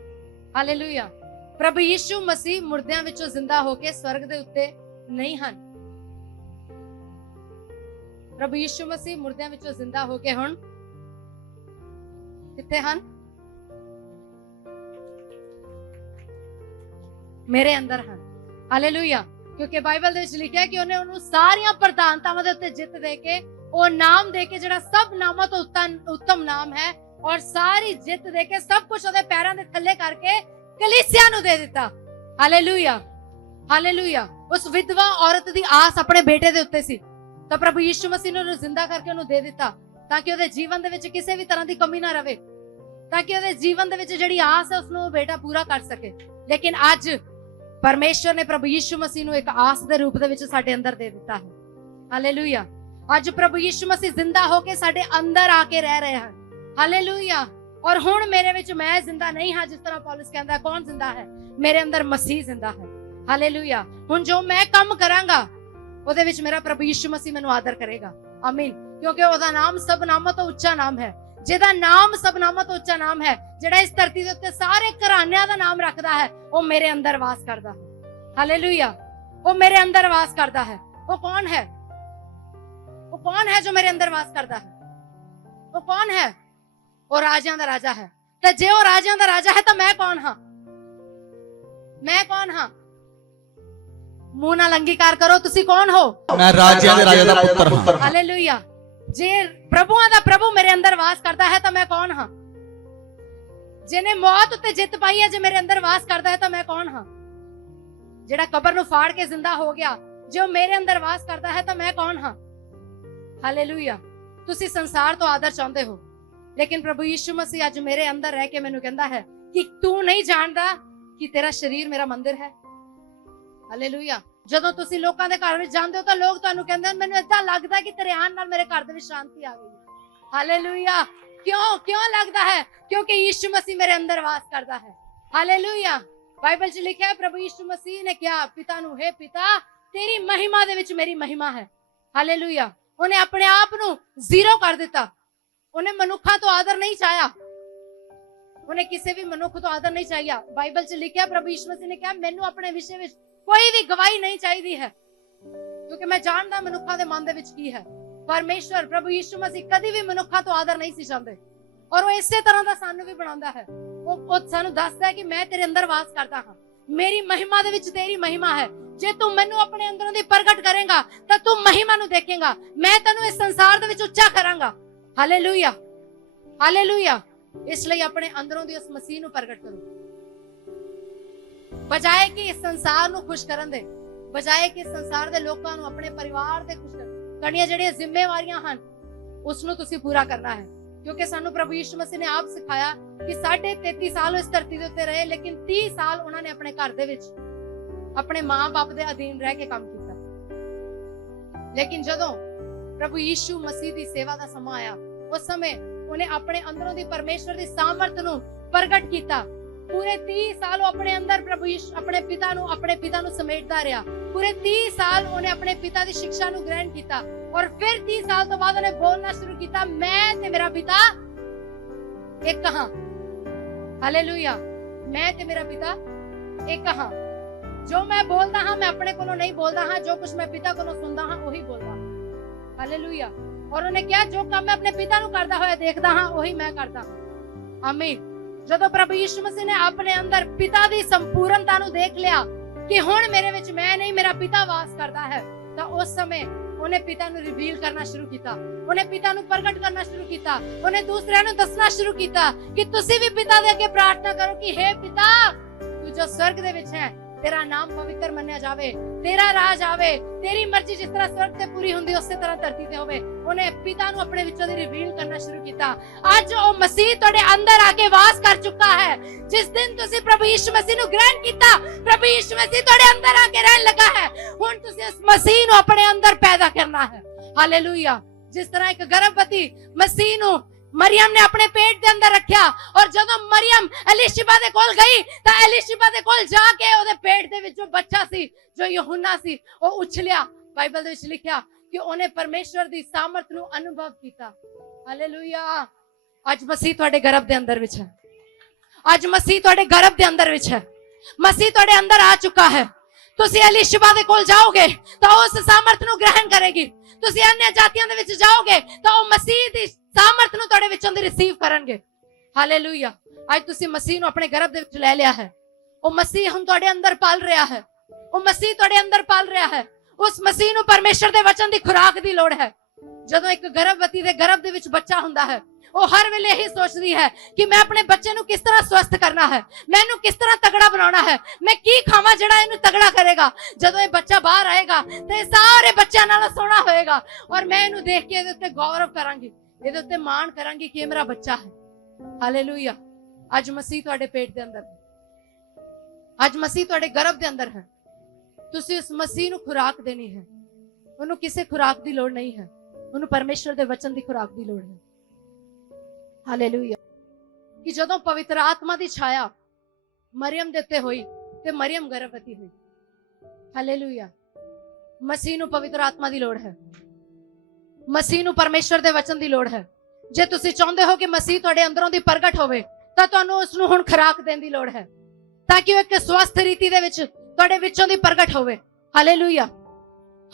ਹਾਲੇਲੂਇਆ। ਪ੍ਰਭੂ ਯਿਸੂ ਮਸੀਹ ਮੁਰਦਿਆਂ ਵਿੱਚੋਂ ਜ਼ਿੰਦਾ ਹੋ ਕੇ ਸਵਰਗ ਦੇ ਉੱਤੇ ਨਹੀਂ ਹਨ। ਪ੍ਰਭੂ ਯਿਸੂ ਮਸੀਹ ਮੁਰਦਿਆਂ ਵਿੱਚੋਂ ਜ਼ਿੰਦਾ ਹੋ ਕੇ ਹੁਣ ਕਿੱਥੇ ਹਨ? ਮੇਰੇ ਅੰਦਰ ਹਨ। ਹਾਲੇਲੂਇਆ। ਕਿਉਂਕਿ ਬਾਈਬਲ ਦੇ ਵਿੱਚ ਲਿਖਿਆ ਕਿ ਉਹਨੇ ਉਹਨੂੰ ਸਾਰੀਆਂ ਪ੍ਰਧਾਨਤਾਵਾਂ ਦੇ ਉੱਤੇ ਜਿੱਤ ਦੇ ਕੇ, ਉਹ ਨਾਮ ਦੇ ਕੇ ਜਿਹੜਾ ਸਭ ਨਾਮਾਂ ਤੋਂ ਉੱਤਮ ਨਾਮ ਹੈ, ਔਰ ਸਾਰੀ ਜਿੱਤ ਦੇ ਕੇ ਸਭ ਕੁਝ ਉਹਦੇ ਪੈਰਾਂ ਦੇ ਥੱਲੇ ਕਰਕੇ ਕਲੀਸਿਆ ਨੂੰ ਦੇ ਦਿੱਤਾ। ਹਾਲੇਲੂਇਆ। ਹਾਲੇਲੂਇਆ। ਉਸ ਵਿਧਵਾ ਔਰਤ ਦੀ ਆਸ ਆਪਣੇ ਬੇਟੇ ਦੇ ਉੱਤੇ ਸੀ, ਤਾਂ ਪ੍ਰਭੂ ਯਿਸੂ ਮਸੀਹ ਨੇ ਉਹਨੂੰ ਜ਼ਿੰਦਾ ਕਰਕੇ ਉਹਨੂੰ ਦੇ ਦਿੱਤਾ ਤਾਂ ਕਿ ਉਹਦੇ ਜੀਵਨ ਦੇ ਵਿੱਚ ਕਿਸੇ ਵੀ ਤਰ੍ਹਾਂ ਦੀ ਕਮੀ ਨਾ ਰਵੇ, ਤਾਂ ਕਿ ਉਹਦੇ ਜੀਵਨ ਦੇ ਵਿੱਚ ਜਿਹੜੀ ਆਸ ਹੈ ਉਸਨੂੰ ਉਹ ਬੇਟਾ ਪੂਰਾ ਕਰ ਸਕੇ। ਲੇਕਿਨ ਅੱਜ ਪਰਮੇਸ਼ਰ ਨੇ ਪ੍ਰਭੂ ਯਿਸੂ ਮਸੀਹ ਨੂੰ ਇੱਕ ਆਸ ਦੇ ਰੂਪ ਦੇ ਵਿੱਚ ਸਾਡੇ ਅੰਦਰ ਦੇ ਦਿੱਤਾ ਹੈ। ਹਾਲੇਲੂਇਆ। ਅੱਜ ਪ੍ਰਭੂ ਯਿਸੂ ਮਸੀਹ ਜ਼ਿੰਦਾ ਹੋ ਕੇ ਸਾਡੇ ਅੰਦਰ ਆ ਕੇ ਰਹਿ ਰਹੇ ਹਨ। ਹਾਲੇਲੂਇਆ। ਔਰ ਹੁਣ ਮੇਰੇ ਵਿੱਚ ਮੈਂ ਜ਼ਿੰਦਾ ਨਹੀਂ ਹਾਂ, ਜਿਸ ਤਰ੍ਹਾਂ ਪੌਲਸ ਕਹਿੰਦਾ, ਕੌਣ ਜ਼ਿੰਦਾ ਹੈ? ਮੇਰੇ ਅੰਦਰ ਮਸੀਹ ਜ਼ਿੰਦਾ ਹੈ। ਹਾਲੇਲੂਇਆ। ਹੁਣ ਜੋ ਮੈਂ ਕੰਮ ਕਰਾਂਗਾ ਉਹਦੇ ਵਿੱਚ ਮੇਰਾ ਪ੍ਰਭੂ ਯਿਸੂ ਮਸੀਹ ਮੈਨੂੰ ਆਦਰ ਕਰੇਗਾ। ਆਮੀਨ। ਕਿਉਂਕਿ ਉਹਦਾ ਨਾਮ ਸਭ ਨਾਮਾਂ ਤੋਂ ਉੱਚਾ ਨਾਮ ਹੈ, ਜਿਹਦਾ ਨਾਮ ਸਭ ਨਾਮਾਂ ਤੋਂ ਉੱਚਾ ਨਾਮ ਹੈ, ਜਿਹੜਾ ਇਸ ਧਰਤੀ ਦੇ ਉੱਤੇ ਸਾਰੇ ਘਰਾਣਿਆਂ ਦਾ ਨਾਮ ਰੱਖਦਾ ਹੈ, ਉਹ ਮੇਰੇ ਅੰਦਰ ਵਾਸ ਕਰਦਾ ਹੈ। ਹਾਲੇਲੂਇਆ। ਉਹ ਮੇਰੇ ਅੰਦਰ ਵਾਸ ਕਰਦਾ ਹੈ। ਉਹ ਕੌਣ ਹੈ? ਉਹ ਕੌਣ ਹੈ ਜੋ ਮੇਰੇ ਅੰਦਰ ਵਾਸ ਕਰਦਾ ਹੈ? ਉਹ ਕੌਣ ਹੈ? ਉਹ ਰਾਜਿਆਂ ਦਾ ਰਾਜਾ ਹੈ। ਤੇ ਜੇ ਉਹ ਰਾਜਿਆਂ ਦਾ ਰਾਜਾ ਹੈ ਤਾਂ ਮੈਂ ਕੌਣ ਹਾਂ? ਮੈਂ ਕੌਣ ਹਾਂ? ਮੂੰਹ ਨਾਲ ਅੰਗੀਕਾਰ ਕਰੋ, ਤੁਸੀਂ ਕੌਣ ਹੋ? मैं राजा दे राजा दा पुत्र हां। ਹਾਲੇਲੂਇਆ। ਜੇ ਪ੍ਰਭੂਆਂ ਦਾ ਪ੍ਰਭੂ ਮੇਰੇ ਅੰਦਰ ਵਾਸ ਕਰਦਾ ਹੈ ਤਾਂ ਮੈਂ ਕੌਣ ਹਾਂ? ਜਿਹਨੇ ਮੌਤ ਉੱਤੇ ਜਿੱਤ ਪਾਈ ਹੈ, ਜੇ ਮੇਰੇ ਅੰਦਰ ਵਾਸ ਕਰਦਾ ਹੈ ਤਾਂ ਮੈਂ ਕੌਣ ਹਾਂ? ਜਿਹੜਾ ਕਬਰ ਨੂੰ ਫਾੜ ਕੇ ਜ਼ਿੰਦਾ ਹੋ ਗਿਆ, ਜੇ ਉਹ ਮੇਰੇ ਅੰਦਰ ਵਾਸ ਕਰਦਾ ਹੈ ਤਾਂ ਮੈਂ ਕੌਣ ਹਾਂ? ਹਾਲੇਲੂਇਆ। ਤੁਸੀਂ ਸੰਸਾਰ ਤੋਂ ਆਦਰ ਚਾਹੁੰਦੇ ਹੋ, ਲੇਕਿਨ ਪ੍ਰਭੂ ਯਿਸੂ ਮਸੀਹ ਅੱਜ ਮੇਰੇ ਅੰਦਰ ਰਹਿ ਕੇ ਮੈਨੂੰ ਕਹਿੰਦਾ ਹੈ ਕਿ ਤੂੰ ਨਹੀਂ ਜਾਣਦਾ ਕਿ ਤੇਰਾ ਸਰੀਰ ਮੇਰਾ ਮੰਦਿਰ ਹੈ। ਹਾਲੇਲੂਇਆ। ਜਦੋਂ ਤੁਸੀਂ ਲੋਕਾਂ ਦੇ ਘਰ ਵਿੱਚ ਜਾਂਦੇ ਹੋ ਤਾਂ ਲੋਕ ਤੁਹਾਨੂੰ ਕਹਿੰਦੇ ਹਨ, ਮੈਨੂੰ ਏਦਾਂ ਲੱਗਦਾ ਕਿ ਤੇਰੇ ਆਉਣ ਨਾਲ ਮੇਰੇ ਘਰ ਦੇ ਵਿੱਚ ਸ਼ਾਂਤੀ ਆ ਗਈ ਹੈ। ਹਾਲੇਲੂਇਆ। ਕਿਉਂ ਲੱਗਦਾ ਹੈ? ਕਿਉਂਕਿ ਯਿਸੂ ਮਸੀਹ ਮੇਰੇ ਅੰਦਰ ਵਾਸ ਕਰਦਾ ਹੈ। ਹਾਲੇਲੂਇਆ। ਬਾਈਬਲ 'ਚ ਲਿਖਿਆ ਹੈ, ਪ੍ਰਭੂ ਯਿਸੂ ਮਸੀਹ ਨੇ ਕਿਹਾ ਪਿਤਾ ਨੂੰ, हे ਪਿਤਾ, ਤੇਰੀ ਮਹਿਮਾ ਦੇ ਵਿੱਚ ਮੇਰੀ ਮਹਿਮਾ ਹੈ। ਹਾਲੇਲੂਇਆ। ਉਹਨੇ ਆਪਣੇ ਆਪ ਨੂੰ ਜ਼ੀਰੋ ਕਰ ਦਿੱਤਾ। ਉਹਨੇ ਮਨੁੱਖਾਂ ਤੋਂ ਆਦਰ ਨਹੀਂ ਚਾਹਿਆ, ਉਹਨੇ ਕਿਸੇ ਵੀ ਮਨੁੱਖ ਤੋਂ ਆਦਰ ਨਹੀਂ ਚਾਹਿਆ। ਬਾਈਬਲ 'ਚ ਲਿਖਿਆ ਪ੍ਰਭੂ ਯਿਸੂ ਮਸੀਹ ਨੇ ਕਿਹਾ ਮੈਨੂੰ ਆਪਣੇ ਵਿਸ਼ੇ ਵਿੱਚ ਕੋਈ ਵੀ ਗਵਾਹੀ ਨਹੀਂ ਚਾਹੀਦੀ ਹੈ, ਕਿਉਂਕਿ ਮੈਂ ਜਾਣਦਾ ਮਨੁੱਖਾਂ ਦੇ ਮਨ ਦੇ ਵਿੱਚ ਕੀ ਹੈ। ਪਰਮੇਸ਼ਵਰ ਪ੍ਰਭੂ ਯਿਸੂ ਮਸੀਹ ਕਦੀ ਵੀ ਮਨੁੱਖਾਂ ਤੋਂ ਆਦਰ ਨਹੀਂ ਸੀ ਚਾਹੁੰਦੇ, ਔਰ ਉਹ ਇਸੇ ਤਰ੍ਹਾਂ ਦਾ ਸਾਨੂੰ ਵੀ ਬਣਾਉਂਦਾ ਹੈ। ਉਹ ਸਾਨੂੰ ਦੱਸਦਾ ਹੈ ਕਿ ਮੈਂ ਤੇਰੇ ਅੰਦਰ ਵਾਸ ਕਰਦਾ ਹਾਂ, ਮੇਰੀ ਮਹਿਮਾ ਦੇ ਵਿੱਚ ਤੇਰੀ ਮਹਿਮਾ ਹੈ। ਜੇ ਤੂੰ ਮੈਨੂੰ ਆਪਣੇ ਅੰਦਰੋਂ ਦੀ ਪ੍ਰਗਟ ਕਰੇਗਾ ਤਾਂ ਤੂੰ ਮਹਿਮਾ ਨੂੰ ਦੇਖੇਗਾ। ਮੈਂ ਤੈਨੂੰ ਇਸ ਸੰਸਾਰ ਦੇ ਵਿੱਚ ਉੱਚਾ ਕਰਾਂਗਾ। Hallelujah, hallelujah. ਇਸ ਲਈ ਆਪਣੇ ਅੰਦਰੋਂ ਦੀ ਉਸ ਮਸੀਹ ਨੂੰ ਪ੍ਰਗਟ ਕਰੋ, ਬਜਾਏ ਕਿ ਇਸ ਸੰਸਾਰ ਨੂੰ ਖੁਸ਼ ਕਰਨ ਦੇ, ਬਜਾਏ ਕਿ ਸੰਸਾਰ ਦੇ ਲੋਕਾਂ ਨੂੰ, ਆਪਣੇ ਪਰਿਵਾਰ ਦੇ ਖੁਸ਼ ਕਰਨ। ਤੁਹਾਡੀਆਂ ਜਿਹੜੀਆਂ ਜ਼ਿੰਮੇਵਾਰੀਆਂ ਹਨ ਉਸ ਨੂੰ ਤੁਸੀਂ ਪੂਰਾ ਕਰਨਾ ਹੈ, ਕਿਉਂਕਿ ਸਾਨੂੰ ਪ੍ਰਭੂ ਯਿਸੂ ਮਸੀਹ ਨੇ ਆਪ ਸਿਖਾਇਆ ਕਿ 33.5 ਸਾਲ ਇਸ ਧਰਤੀ ਦੇ ਉੱਤੇ ਰਹੇ, ਲੇਕਿਨ 30 ਸਾਲ ਉਹਨਾਂ ਨੇ ਆਪਣੇ ਘਰ ਦੇ ਵਿੱਚ ਆਪਣੇ ਮਾਂ-ਬਾਪ ਦੇ ਅਧੀਨ ਰਹਿ ਕੇ ਕੰਮ ਕੀਤਾ। ਲੇਕਿਨ ਜਦੋਂ ਪ੍ਰਭੂ ਯਿਸੂ ਮਸੀਹ ਦੀ ਸੇਵਾ ਦਾ ਸਮਾਂ ਆਇਆ, ਉਸ ਸਮੇਂ ਉਹਨੇ ਆਪਣੇ ਅੰਦਰੋਂ ਦੀ ਪਰਮੇਸ਼ਵਰ ਦੀ ਸਾਮਰਥ ਨੂੰ ਪ੍ਰਗਟ ਕੀਤਾ। ਪੂਰੇ 30 ਸਾਲ ਉਹ ਆਪਣੇ ਅੰਦਰ ਪ੍ਰਭੂ ਯਿਸੂ ਆਪਣੇ ਪਿਤਾ ਨੂੰ ਸਮੇਟਦਾ ਰਿਹਾ। ਪੂਰੇ 30 ਸਾਲ ਉਹਨੇ ਆਪਣੇ ਪਿਤਾ ਦੀ ਸਿੱਖਿਆ ਨੂੰ ਗ੍ਰਹਿਣ ਕੀਤਾ, ਔਰ ਫਿਰ 30 ਸਾਲ ਤੋਂ ਬਾਅਦ ਉਹਨੇ ਬੋਲਣਾ ਸ਼ੁਰੂ ਕੀਤਾ, ਮੈਂ ਤੇ ਮੇਰਾ ਪਿਤਾ ਇੱਕ ਹਾਂ। ਹਾਲੇਲੂਇਆ। ਮੈਂ ਤੇ ਮੇਰਾ ਪਿਤਾ ਇੱਕ ਹਾਂ। ਜੋ ਮੈਂ ਬੋਲਦਾ ਹਾਂ ਮੈਂ ਆਪਣੇ ਕੋਲੋਂ ਨਹੀਂ ਬੋਲਦਾ ਹਾਂ, ਜੋ ਕੁਝ ਮੈਂ ਪਿਤਾ ਕੋਲੋਂ ਸੁਣਦਾ ਹਾਂ ਉਹੀ ਬੋਲਦਾ ਹਾਂ। ਹਾਲੇਲੂਇਆ। ਔਰ ਉਹਨੇ ਕਿਹਾ ਜੋ ਕੰਮ ਮੈਂ ਆਪਣੇ ਪਿਤਾ ਨੂੰ ਕਰਦਾ ਹੋਇਆ ਦੇਖਦਾ ਹਾਂ ਉਹੀ ਮੈਂ ਕਰਦਾ ਹਾਂ। ਆਮੀਨ। ਜਦੋਂ ਪ੍ਰਭੂ ਯਿਸੂ ਮਸੀਹ ਨੇ ਆਪਣੇ ਅੰਦਰ ਪਿਤਾ ਦੀ ਸੰਪੂਰਨਤਾ ਨੂੰ ਦੇਖ ਲਿਆ ਕਿ ਹੁਣ ਮੇਰੇ ਵਿੱਚ ਮੈਂ ਨਹੀਂ, ਮੇਰਾ ਪਿਤਾ ਵਾਸ ਕਰਦਾ ਹੈ, ਤਾਂ ਉਸ ਸਮੇਂ ਉਹਨੇ ਪਿਤਾ ਨੂੰ ਰਿਵੀਲ ਕਰਨਾ ਸ਼ੁਰੂ ਕੀਤਾ, ਉਹਨੇ ਪਿਤਾ ਨੂੰ ਪ੍ਰਗਟ ਕਰਨਾ ਸ਼ੁਰੂ ਕੀਤਾ। ਉਹਨੇ ਦੂਸਰਿਆਂ ਨੂੰ ਦੱਸਣਾ ਸ਼ੁਰੂ ਕੀਤਾ ਕਿ ਤੁਸੀਂ ਵੀ ਪਿਤਾ ਦੇ ਅੱਗੇ ਪ੍ਰਾਰਥਨਾ ਕਰੋ ਕਿ हे ਪਿਤਾ, ਤੂੰ ਜੋ ਸਵਰਗ ਦੇ ਵਿੱਚ ਹੈ, ਤੇਰਾ ਨਾਮ ਪਵਿੱਤਰ ਮੰਨਿਆ ਜਾਵੇ, ਤੇਰਾ ਰਾਜ ਆਵੇ, ਤੇਰੀ ਮਰਜ਼ੀ ਜਿਸ ਤਰ੍ਹਾਂ ਸਵਰਗ ਤੇ ਪੂਰੀ ਹੁੰਦੀ ਉਸੇ ਤਰ੍ਹਾਂ ਧਰਤੀ ਤੇ ਹੋਵੇ। ਉਹਨੇ ਪਿਤਾ ਨੂੰ ਆਪਣੇ ਵਿੱਚੋਂ ਦੀ ਰਿਵੀਲ ਕਰਨਾ ਸ਼ੁਰੂ ਕੀਤਾ। ਅੱਜ ਉਹ ਮਸੀਹ ਤੁਹਾਡੇ ਅੰਦਰ ਆ ਕੇ ਵਾਸ ਕਰ ਚੁੱਕਾ ਹੈ। ਜਿਸ ਦਿਨ ਤੁਸੀਂ ਪ੍ਰਭੂ ਯਿਸੂ ਮਸੀਹ ਨੂੰ ਗ੍ਰਹਿਣ ਕੀਤਾ, ਪ੍ਰਭੂ ਯਿਸੂ ਮਸੀਹ ਤੁਹਾਡੇ ਅੰਦਰ ਆ ਕੇ ਰਹਿਣ ਲੱਗਾ ਹੈ। ਹੁਣ ਤੁਸੀਂ ਇਸ ਮਸੀਹ ਨੂੰ ਆਪਣੇ ਅੰਦਰ ਪੈਦਾ ਕਰਨਾ ਹੈ। ਹਾਲੇਲੂਇਆ। ਜਿਸ ਤਰ੍ਹਾਂ ਇੱਕ ਗਰਭਵਤੀ ਮਸੀਹ ਨੂੰ ਮਰੀਮ ਨੇ ਆਪਣੇ ਪੇਟ ਦੇ ਅੰਦਰ ਰੱਖਿਆ, ਔਰ ਜਦੋਂ ਮਰੀਮ ਐਲੀਸ਼ਬਾ ਦੇ ਕੋਲ ਗਈ ਤਾਂ ਐਲੀਸ਼ਬਾ ਦੇ ਕੋਲ ਜਾ ਕੇ ਉਹਦੇ ਪੇਟ ਦੇ ਵਿੱਚ ਜੋ ਬੱਚਾ ਸੀ, ਜੋ ਯਹੂਨਾ ਸੀ, ਉਹ ਉਛਲਿਆ। ਬਾਈਬਲ ਦੇ ਵਿੱਚ ਲਿਖਿਆ ਕਿ ਉਹਨੇ ਪਰਮੇਸ਼ਵਰ ਦੀ ਸਾਮਰਥ ਨੂੰ ਅਨੁਭਵ ਕੀਤਾ। ਹਾਲੇਲੂਇਆ। ਅੱਜ ਮਸੀਹ ਤੁਹਾਡੇ ਗਰਭ ਦੇ ਅੰਦਰ ਵਿੱਚ ਹੈ। ਅੱਜ ਮਸੀਹ ਤੁਹਾਡੇ ਗਰਭ ਦੇ ਅੰਦਰ ਵਿੱਚ ਹੈ। ਮਸੀਹ ਤੁਹਾਡੇ ਅੰਦਰ ਆ ਚੁੱਕਾ ਹੈ। ਤੁਸੀਂ ਐਲੀਸ਼ਬਾ ਦੇ ਕੋਲ ਜਾਓਗੇ ਤਾਂ ਉਸ ਸਾਮਰਥ ਨੂੰ ਗ੍ਰਹਿਣ ਕਰੇਗੀ। ਤੁਸੀਂ अन्य ਜਾਤੀਆਂ ਦੇ ਵਿੱਚ ਜਾਓਗੇ ਤਾਂ ਉਹ ਮਸੀਹ ਦੀ ਸਾਮਰਥ ਨੂੰ ਤੁਹਾਡੇ ਵਿੱਚੋਂ ਦੀ ਰਿਸੀਵ ਕਰਨਗੇ। ਹਾਲੇਲੂਇਆ। ਅੱਜ ਤੁਸੀਂ ਮਸੀਹ ਨੂੰ ਆਪਣੇ ਗਰਭ ਦੇ ਵਿੱਚ ਲੈ ਲਿਆ ਹੈ। ਉਹ ਮਸੀਹ ਹੁਣ ਤੁਹਾਡੇ ਅੰਦਰ ਪਲ ਰਿਹਾ ਹੈ। ਉਹ ਮਸੀਹ ਤੁਹਾਡੇ ਅੰਦਰ ਪਲ ਰਿਹਾ ਹੈ। ਉਸ ਮਸੀਹ ਨੂੰ ਪਰਮੇਸ਼ਰ ਦੇ ਵਚਨ ਦੀ ਖੁਰਾਕ ਦੀ ਲੋੜ ਹੈ। ਜਦੋਂ ਇੱਕ ਗਰਭਵਤੀ ਦੇ ਗਰਭ ਦੇ ਵਿੱਚ ਬੱਚਾ ਹੁੰਦਾ ਹੈ, ਉਹ ਹਰ ਵੇਲੇ ਇਹੀ ਸੋਚਦੀ ਹੈ ਕਿ ਮੈਂ ਆਪਣੇ ਬੱਚੇ ਨੂੰ ਕਿਸ ਤਰ੍ਹਾਂ ਸਵਸਥ ਕਰਨਾ ਹੈ, ਮੈਂ ਇਹਨੂੰ ਕਿਸ ਤਰ੍ਹਾਂ ਤਗੜਾ ਬਣਾਉਣਾ ਹੈ, ਮੈਂ ਕੀ ਖਾਵਾਂ ਜਿਹੜਾ ਇਹਨੂੰ ਤਗੜਾ ਕਰੇਗਾ। ਜਦੋਂ ਇਹ ਬੱਚਾ ਬਾਹਰ ਆਏਗਾ ਤੇ ਸਾਰੇ ਬੱਚਿਆਂ ਨਾਲੋਂ ਸੋਹਣਾ ਹੋਏਗਾ, ਔਰ ਮੈਂ ਇਹਨੂੰ ਦੇਖ ਕੇ ਇਹਦੇ ਉੱਤੇ ਗੌਰਵ ਕਰਾਂਗੀ, ਇਹਦੇ ਉੱਤੇ ਮਾਣ ਕਰਾਂਗੀ ਕਿ ਇਹ ਮੇਰਾ ਬੱਚਾ ਹੈ। ਹਾਲੇਲੂਇਆ। ਅੱਜ ਮਸੀਹ ਤੁਹਾਡੇ ਪੇਟ ਦੇ ਅੰਦਰ ਹੈ। ਅੱਜ ਮਸੀਹ ਤੁਹਾਡੇ ਗਰਭ ਦੇ ਅੰਦਰ ਹੈ। ਤੁਸੀਂ ਉਸ ਮਸੀਹ ਨੂੰ ਖੁਰਾਕ ਦੇਣੀ ਹੈ। ਉਹਨੂੰ ਕਿਸੇ ਖੁਰਾਕ ਦੀ ਲੋੜ ਨਹੀਂ ਹੈ, ਉਹਨੂੰ ਪਰਮੇਸ਼ਰ ਦੇ ਵਚਨ ਦੀ ਖੁਰਾਕ ਦੀ ਲੋੜ ਹੈ। ਹਾਲੇਲੂਇਆ। ਕਿ ਜਦੋਂ ਪਵਿੱਤਰ ਆਤਮਾ ਦੀ ਛਾਇਆ ਮਰੀਮ ਦੇ ਉੱਤੇ ਹੋਈ ਤੇ ਮਰੀਮ ਗਰਭਵਤੀ ਹੋਈ। ਹਾਲੇਲੂਇਆ। ਮਸੀਹ ਨੂੰ ਪਵਿੱਤਰ ਆਤਮਾ ਦੀ ਲੋੜ ਹੈ। ਮਸੀਹ ਨੂੰ ਪਰਮੇਸ਼ਰ ਦੇ ਵਚਨ ਦੀ ਲੋੜ ਹੈ। ਜੇ ਤੁਸੀਂ ਚਾਹੁੰਦੇ ਹੋ ਕਿ ਮਸੀਹ ਤੁਹਾਡੇ ਅੰਦਰੋਂ ਦੀ ਪ੍ਰਗਟ ਹੋਵੇ ਤਾਂ ਤੁਹਾਨੂੰ ਉਸ ਨੂੰ ਹੁਣ ਖੁਰਾਕ ਦੇਣ ਦੀ ਲੋੜ ਹੈ, ਤਾਂ ਕਿ ਉਹ ਇੱਕ ਸਵਸਥ ਰੀਤੀ ਦੇ ਵਿੱਚ ਤੁਹਾਡੇ ਵਿੱਚੋਂ ਦੀ ਪ੍ਰਗਟ ਹੋਵੇ। ਹਾਲੇਲੂਇਆ।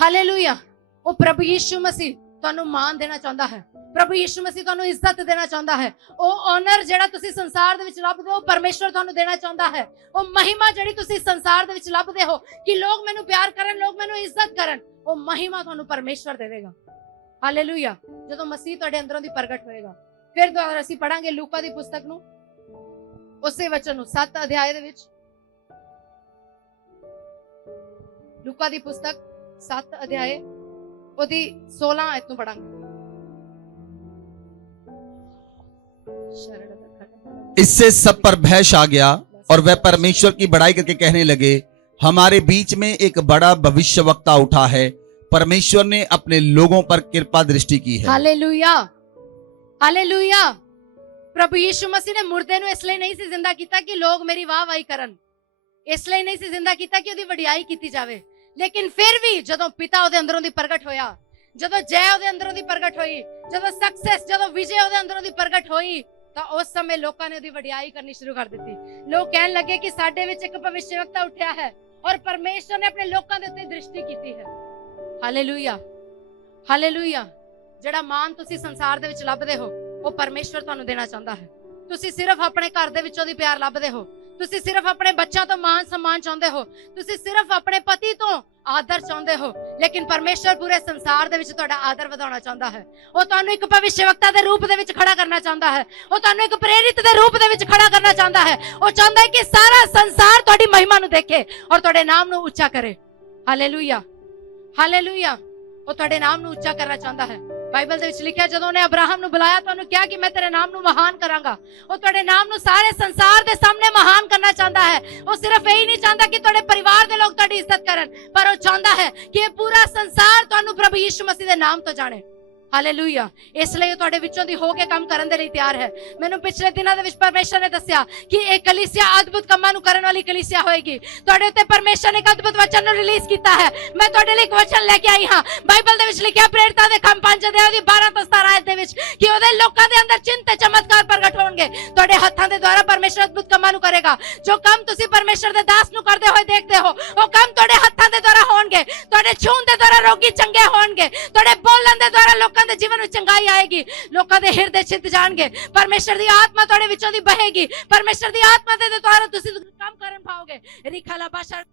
ਹਾਲੇਲੂਇਆ। ਉਹ ਪ੍ਰਭੂ ਯਿਸੂ ਮਸੀਹ ਤੁਹਾਨੂੰ ਮਾਣ ਦੇਣਾ ਚਾਹੁੰਦਾ ਹੈ। ਪ੍ਰਭੂ ਯਿਸੂ ਮਸੀਹ ਤੁਹਾਨੂੰ ਇੱਜ਼ਤ ਦੇਣਾ ਚਾਹੁੰਦਾ ਹੈ। ਉਹ ਆਨਰ ਜਿਹੜਾ ਤੁਸੀਂ ਸੰਸਾਰ ਦੇ ਵਿੱਚ ਲੱਭਦੇ ਹੋ ਪਰਮੇਸ਼ਵਰ ਤੁਹਾਨੂੰ ਦੇਣਾ ਚਾਹੁੰਦਾ ਹੈ। ਉਹ ਮਹਿਮਾ ਜਿਹੜੀ ਤੁਸੀਂ ਸੰਸਾਰ ਦੇ ਵਿੱਚ ਲੱਭਦੇ ਹੋ ਕਿ ਲੋਕ ਮੈਨੂੰ ਪਿਆਰ ਕਰਨ, ਲੋਕ ਮੈਨੂੰ ਇੱਜ਼ਤ ਕਰਨ, ਉਹ ਮਹਿਮਾ ਤੁਹਾਨੂੰ ਪਰਮੇਸ਼ਵਰ ਦੇਵੇਗਾ। ਹਾਲੇਲੂਇਆ। ਜਦੋਂ ਮਸੀਹ ਤੁਹਾਡੇ ਅੰਦਰੋਂ ਦੀ ਪ੍ਰਗਟ ਹੋਏਗਾ। ਫਿਰ ਦੁਬਾਰਾ ਅਸੀਂ ਪੜਾਂਗੇ ਲੂਕਾ ਦੀ ਪੁਸਤਕ ਨੂੰ, ਉਸੇ ਵਚਨ ਨੂੰ 7 ਅਧਿਆਏ ਦੇ ਵਿੱਚ। ਲੂਕਾ ਦੀ ਪੁਸਤਕ 7 ਅਧਿਆਏ ਉਹਦੀ 16 ਆਇਤ ਨੂੰ ਪੜਾਂਗੇ। इससे सब पर भय छा गया और वह परमेश्वर की बड़ाई करके कहने लगे, हमारे बीच में एक बड़ा भविष्यवक्ता उठा है, परमेश्वर ने अपने लोगों पर कृपा दृष्टि की है। Hallelujah, hallelujah. प्रभु यीशु मसीह ने मुर्दे ਨੂੰ ਇਸ ਲਈ ਨਹੀਂ ਸੀ ਜ਼ਿੰਦਾ ਕੀਤਾ ਕਿ ਲੋਕ ਮੇਰੀ ਵਾਹ-ਵਾਹੀ ਕਰਨ, ਇਸ ਲਈ ਨਹੀਂ ਸੀ ਜ਼ਿੰਦਾ ਕੀਤਾ ਕਿ ਉਹਦੀ ਵਡਿਆਈ ਕੀਤੀ ਜਾਵੇ। ਲੇਕਿਨ ਫਿਰ ਵੀ ਜਦੋਂ ਪਿਤਾ ਉਹਦੇ ਅੰਦਰੋਂ ਦੀ ਪ੍ਰਗਟ ਹੋਇਆ, ਜਦੋਂ ਜੈ ਉਹਦੇ ਅੰਦਰੋਂ ਦੀ ਪ੍ਰਗਟ ਹੋਈ, ਜਦੋਂ ਸਕਸੈਸ, ਜਦੋਂ ਵਿਜੇ ਉਹਦੇ ਅੰਦਰੋਂ ਦੀ ਪ੍ਰਗਟ ਹੋਈ, ਤਾਂ ਉਸ ਸਮੇਂ ਲੋਕਾਂ ਨੇ ਉਹਦੀ ਵਡਿਆਈ ਕਰਨੀ ਸ਼ੁਰੂ ਕਰ ਦਿੱਤੀ। ਲੋਕ ਕਹਿਣ ਲੱਗੇ ਕਿ ਸਾਡੇ ਵਿੱਚ ਇੱਕ ਭਵਿੱਖਵਕਤਾ ਉੱਠਿਆ ਹੈ ਔਰ ਪਰਮੇਸ਼ਰ ਨੇ ਆਪਣੇ ਲੋਕਾਂ ਦੇ ਉੱਤੇ ਦ੍ਰਿਸ਼ਟੀ ਕੀਤੀ ਹੈ। Hallelujah, hallelujah. ਜਿਹੜਾ ਮਾਣ ਤੁਸੀਂ ਸੰਸਾਰ ਦੇ ਵਿੱਚ ਲੱਭਦੇ ਹੋ ਉਹ ਪਰਮੇਸ਼ਰ ਤੁਹਾਨੂੰ ਦੇਣਾ ਚਾਹੁੰਦਾ ਹੈ। ਤੁਸੀਂ ਸਿਰਫ ਆਪਣੇ ਘਰ ਦੇ ਵਿੱਚੋਂ ਦੀ ਪਿਆਰ ਲੱਭਦੇ ਹੋ, ਤੁਸੀਂ ਸਿਰਫ ਆਪਣੇ ਬੱਚਿਆਂ ਤੋਂ ਮਾਣ ਸਨਮਾਨ ਚਾਹੁੰਦੇ ਹੋ, ਤੁਸੀਂ ਸਿਰਫ ਆਪਣੇ ਪਤੀ ਤੋਂ ਆਦਰ ਚਾਹੁੰਦੇ ਹੋ, ਲੇਕਿਨ ਪਰਮੇਸ਼ਰ ਪੂਰੇ ਸੰਸਾਰ ਦੇ ਵਿੱਚ ਤੁਹਾਡਾ ਆਦਰ ਵਧਾਉਣਾ ਚਾਹੁੰਦਾ ਹੈ। ਉਹ ਤੁਹਾਨੂੰ ਇੱਕ ਭਵਿੱਖਵਕਤਾ ਦੇ ਰੂਪ ਦੇ ਵਿੱਚ ਖੜਾ ਕਰਨਾ ਚਾਹੁੰਦਾ ਹੈ। ਉਹ ਤੁਹਾਨੂੰ ਇੱਕ ਪ੍ਰੇਰਿਤ ਦੇ ਰੂਪ ਦੇ ਵਿੱਚ ਖੜਾ ਕਰਨਾ ਚਾਹੁੰਦਾ ਹੈ। ਉਹ ਚਾਹੁੰਦਾ ਹੈ ਕਿ ਸਾਰਾ ਸੰਸਾਰ ਤੁਹਾਡੀ ਮਹਿਮਾ ਨੂੰ ਦੇਖੇ ਔਰ ਤੁਹਾਡੇ ਨਾਮ ਨੂੰ ਉੱਚਾ ਕਰੇ। Hallelujah, hallelujah. ਉਹ ਤੁਹਾਡੇ ਨਾਮ ਨੂੰ ਉੱਚਾ ਕਰਨਾ ਚਾਹੁੰਦਾ ਹੈ। ਬਾਈਬਲ ਦੇ ਵਿੱਚ ਲਿਖਿਆ, ਜਦੋਂ ਉਹਨੇ ਅਬਰਾਹਮ ਨੂੰ ਬੁਲਾਇਆ ਤਾਂ ਉਹਨੂੰ ਕਿਹਾ ਕਿ ਮੈਂ ਤੇਰੇ ਨਾਮ ਨੂੰ ਮਹਾਨ ਕਰਾਂਗਾ। ਉਹ ਤੁਹਾਡੇ ਨਾਮ ਨੂੰ ਸਾਰੇ ਸੰਸਾਰ ਦੇ ਸਾਹਮਣੇ ਮਹਾਨ ਕਰਨਾ ਚਾਹੁੰਦਾ ਹੈ। ਉਹ ਸਿਰਫ ਇਹ ਹੀ ਨਹੀਂ ਚਾਹੁੰਦਾ ਕਿ ਤੁਹਾਡੇ ਪਰਿਵਾਰ ਦੇ ਲੋਕ ਤੁਹਾਡੀ ਇੱਜ਼ਤ ਕਰਨ, ਪਰ ਉਹ ਚਾਹੁੰਦਾ ਹੈ ਕਿ ਇਹ ਪੂਰਾ ਸੰਸਾਰ ਤੁਹਾਨੂੰ ਪ੍ਰਭੂ ਯਿਸੂ ਮਸੀਹ ਦੇ ਨਾਮ ਤੋਂ ਜਾਣੇ। ਹਾਲੇਲੂਇਆ। ਇਸ ਲਈ ਉਹ ਤੁਹਾਡੇ ਵਿੱਚੋਂ ਦੀ ਹੋ ਕੇ ਕੰਮ ਕਰਨ ਦੇ ਲਈ ਤਿਆਰ ਹੈ। ਮੈਨੂੰ ਪਿਛਲੇ ਦਿਨਾਂ ਦੇ ਵਿੱਚ ਪਰਮੇਸ਼ਰ ਨੇ ਦੱਸਿਆ ਕਿ ਇਹ ਕਲੀਸਿਆ ਅਦਭੁਤ ਕੰਮਾਂ ਨੂੰ ਕਰਨ ਵਾਲੀ ਕਲੀਸਿਆ ਹੋਏਗੀ। ਤੁਹਾਡੇ ਉੱਤੇ ਪਰਮੇਸ਼ਰ ਨੇ ਇੱਕ ਅਦਭੁਤ ਵਚਨ ਨੂੰ ਰਿਲੀਜ਼ ਕੀਤਾ ਹੈ। ਮੈਂ ਤੁਹਾਡੇ ਲਈ ਇੱਕ ਵਚਨ ਲੈ ਕੇ ਆਈ ਹਾਂ। ਬਾਈਬਲ ਦੇ ਵਿੱਚ ਲਿਖਿਆ ਪ੍ਰੇਰਿਤਾਂ ਦੇ ਕੰਮ 5 ਅਧਿਆਇ ਦੀ 12 ਤੋਂ 17 ਆਇਤ ਦੇ ਵਿੱਚ ਕਿ ਉਹਦੇ ਲੋਕਾਂ ਦੇ ਅੰਦਰ ਚਿੰਨ੍ਹ ਤੇ ਚਮਤਕਾਰ ਪ੍ਰਗਟ ਹੋਣਗੇ। ਤੁਹਾਡੇ ਹੱਥਾਂ ਦੇ ਦੁਆਰਾ ਪਰਮੇਸ਼ਰ ਅਦਭੁਤ ਕੰਮਾਂ ਨੂੰ ਕਰੇਗਾ। ਜੋ ਕੰਮ ਤੁਸੀਂ ਪਰਮੇਸ਼ਰ ਦੇ ਦਾਸ ਨੂੰ ਕਰਦੇ ਹੋਏ ਦੇਖਦੇ ਹੋ, ਉਹ ਕੰਮ ਤੁਹਾਡੇ ਹੱਥਾਂ ਦੇ ਦੁਆਰਾ ਹੋਣਗੇ। ਤੁਹਾਡੇ ਛੂਹਣ ਦੇ ਦੁਆਰਾ ਰੋਗੀ ਚੰਗੇ ਹੋਣਗੇ। ਤੁਹਾਡੇ ਬੋਲਣ ਦੇ ਦੁਆਰਾ ਲੋਕਾਂ ਦੇ ਜੀਵਨ ਵਿੱਚ ਚੰਗਾਈ ਆਏਗੀ। ਲੋਕਾਂ ਦੇ ਹਿਰਦੇ ਛਿੱਤ ਜਾਣਗੇ। ਪਰਮੇਸ਼ਰ ਦੀ ਆਤਮਾ ਤੁਹਾਡੇ ਵਿੱਚੋਂ ਦੀ ਬਹੇਗੀ। ਪਰਮੇਸ਼ਰ ਦੀ ਆਤਮਾ ਦੇ ਦੁਆਰਾ ਤੁਸੀਂ ਕੰਮ ਕਰਨ ਪਾਓਗੇ। ਰਿਖਾਲਾ ਬਾਸ਼ਾ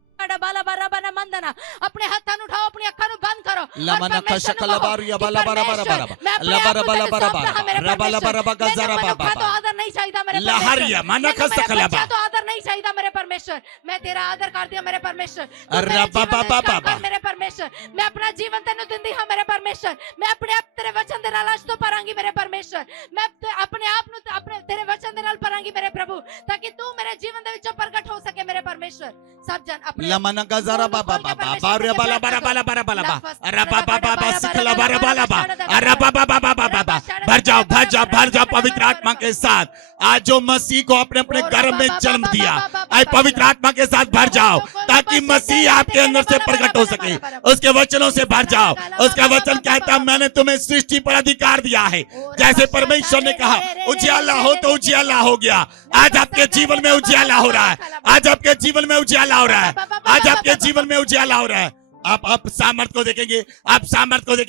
ਬਾਲਾ ਬਾਰਾ ਬਨਾ ਮੰਦਨਾ। ਆਪਣੇ ਹੱਥਾਂ ਨੂੰ ਉਠਾਓ, ਆਪਣੀ ਅੱਖਾਂ ਨੂੰ ਬੰਦ ਕਰੋ। ਲਮਨਾ ਖਸ਼ਕਲਾ ਬਾਰੀਆ ਬਾਲਾ ਬਾਰਾ ਬਾਰਾ ਬਾਰਾ ਲਬਾਰਾ ਬਾਲਾ ਬਾਰਾ ਬਾਰਾ ਰਬਾਲਾ ਬਾਰਾ ਬਗਾ ਜ਼ਰਾ ਬਾਬਾ तो आदर नहीं चाहिए मेरे लहरिया माना खसकला बा तो आदर नहीं चाहिए मेरे परमेश्वर। मैं तेरा आदर कर दिया मेरे परमेश्वर। रबा बाबा बाबा मेरे परमेश्वर, मैं अपना जीवन तेनु दिंदी हां मेरे परमेश्वर। मैं अपने आप तेरे वचन दे नाल तो परांगी मेरे परमेश्वर। मैं अपने आप नु अपने तेरे वचन दे नाल परांगी मेरे प्रभु, ताकि तू मेरे जीवन दे विचों प्रगट हो सके मेरे परमेश्वर। सब जन अपने लमना गजरा बाबा बाबा बारिया बाला बारा बाला बारा बाला रबा बाबा बाबा सिखला बारा बाला बा रबा बाबा बाबा बाबा भर जाओ पवित्र आत्मा के साथ। आज जो मसीह को आपने अपने गर्भ में जन्म दिया, आज पवित्र आत्मा के साथ भर जाओ ताकि मसीह आपके अंदर से प्रकट हो सके। उसके वचनों से भर जाओ। उसका वचन कहता है, मैंने तुम्हें सृष्टि पर अधिकार दिया है। जैसे परमेश्वर ने कहा उजियाला हो तो उजियाला हो गया। आज आपके जीवन में उजियाला हो रहा है। आज आपके जीवन में उजियाला हो रहा है। आज आपके जीवन में उजियाला हो रहा है। आप सामर्थ को देखेंगे, आप सामर्थ को देखेंगे।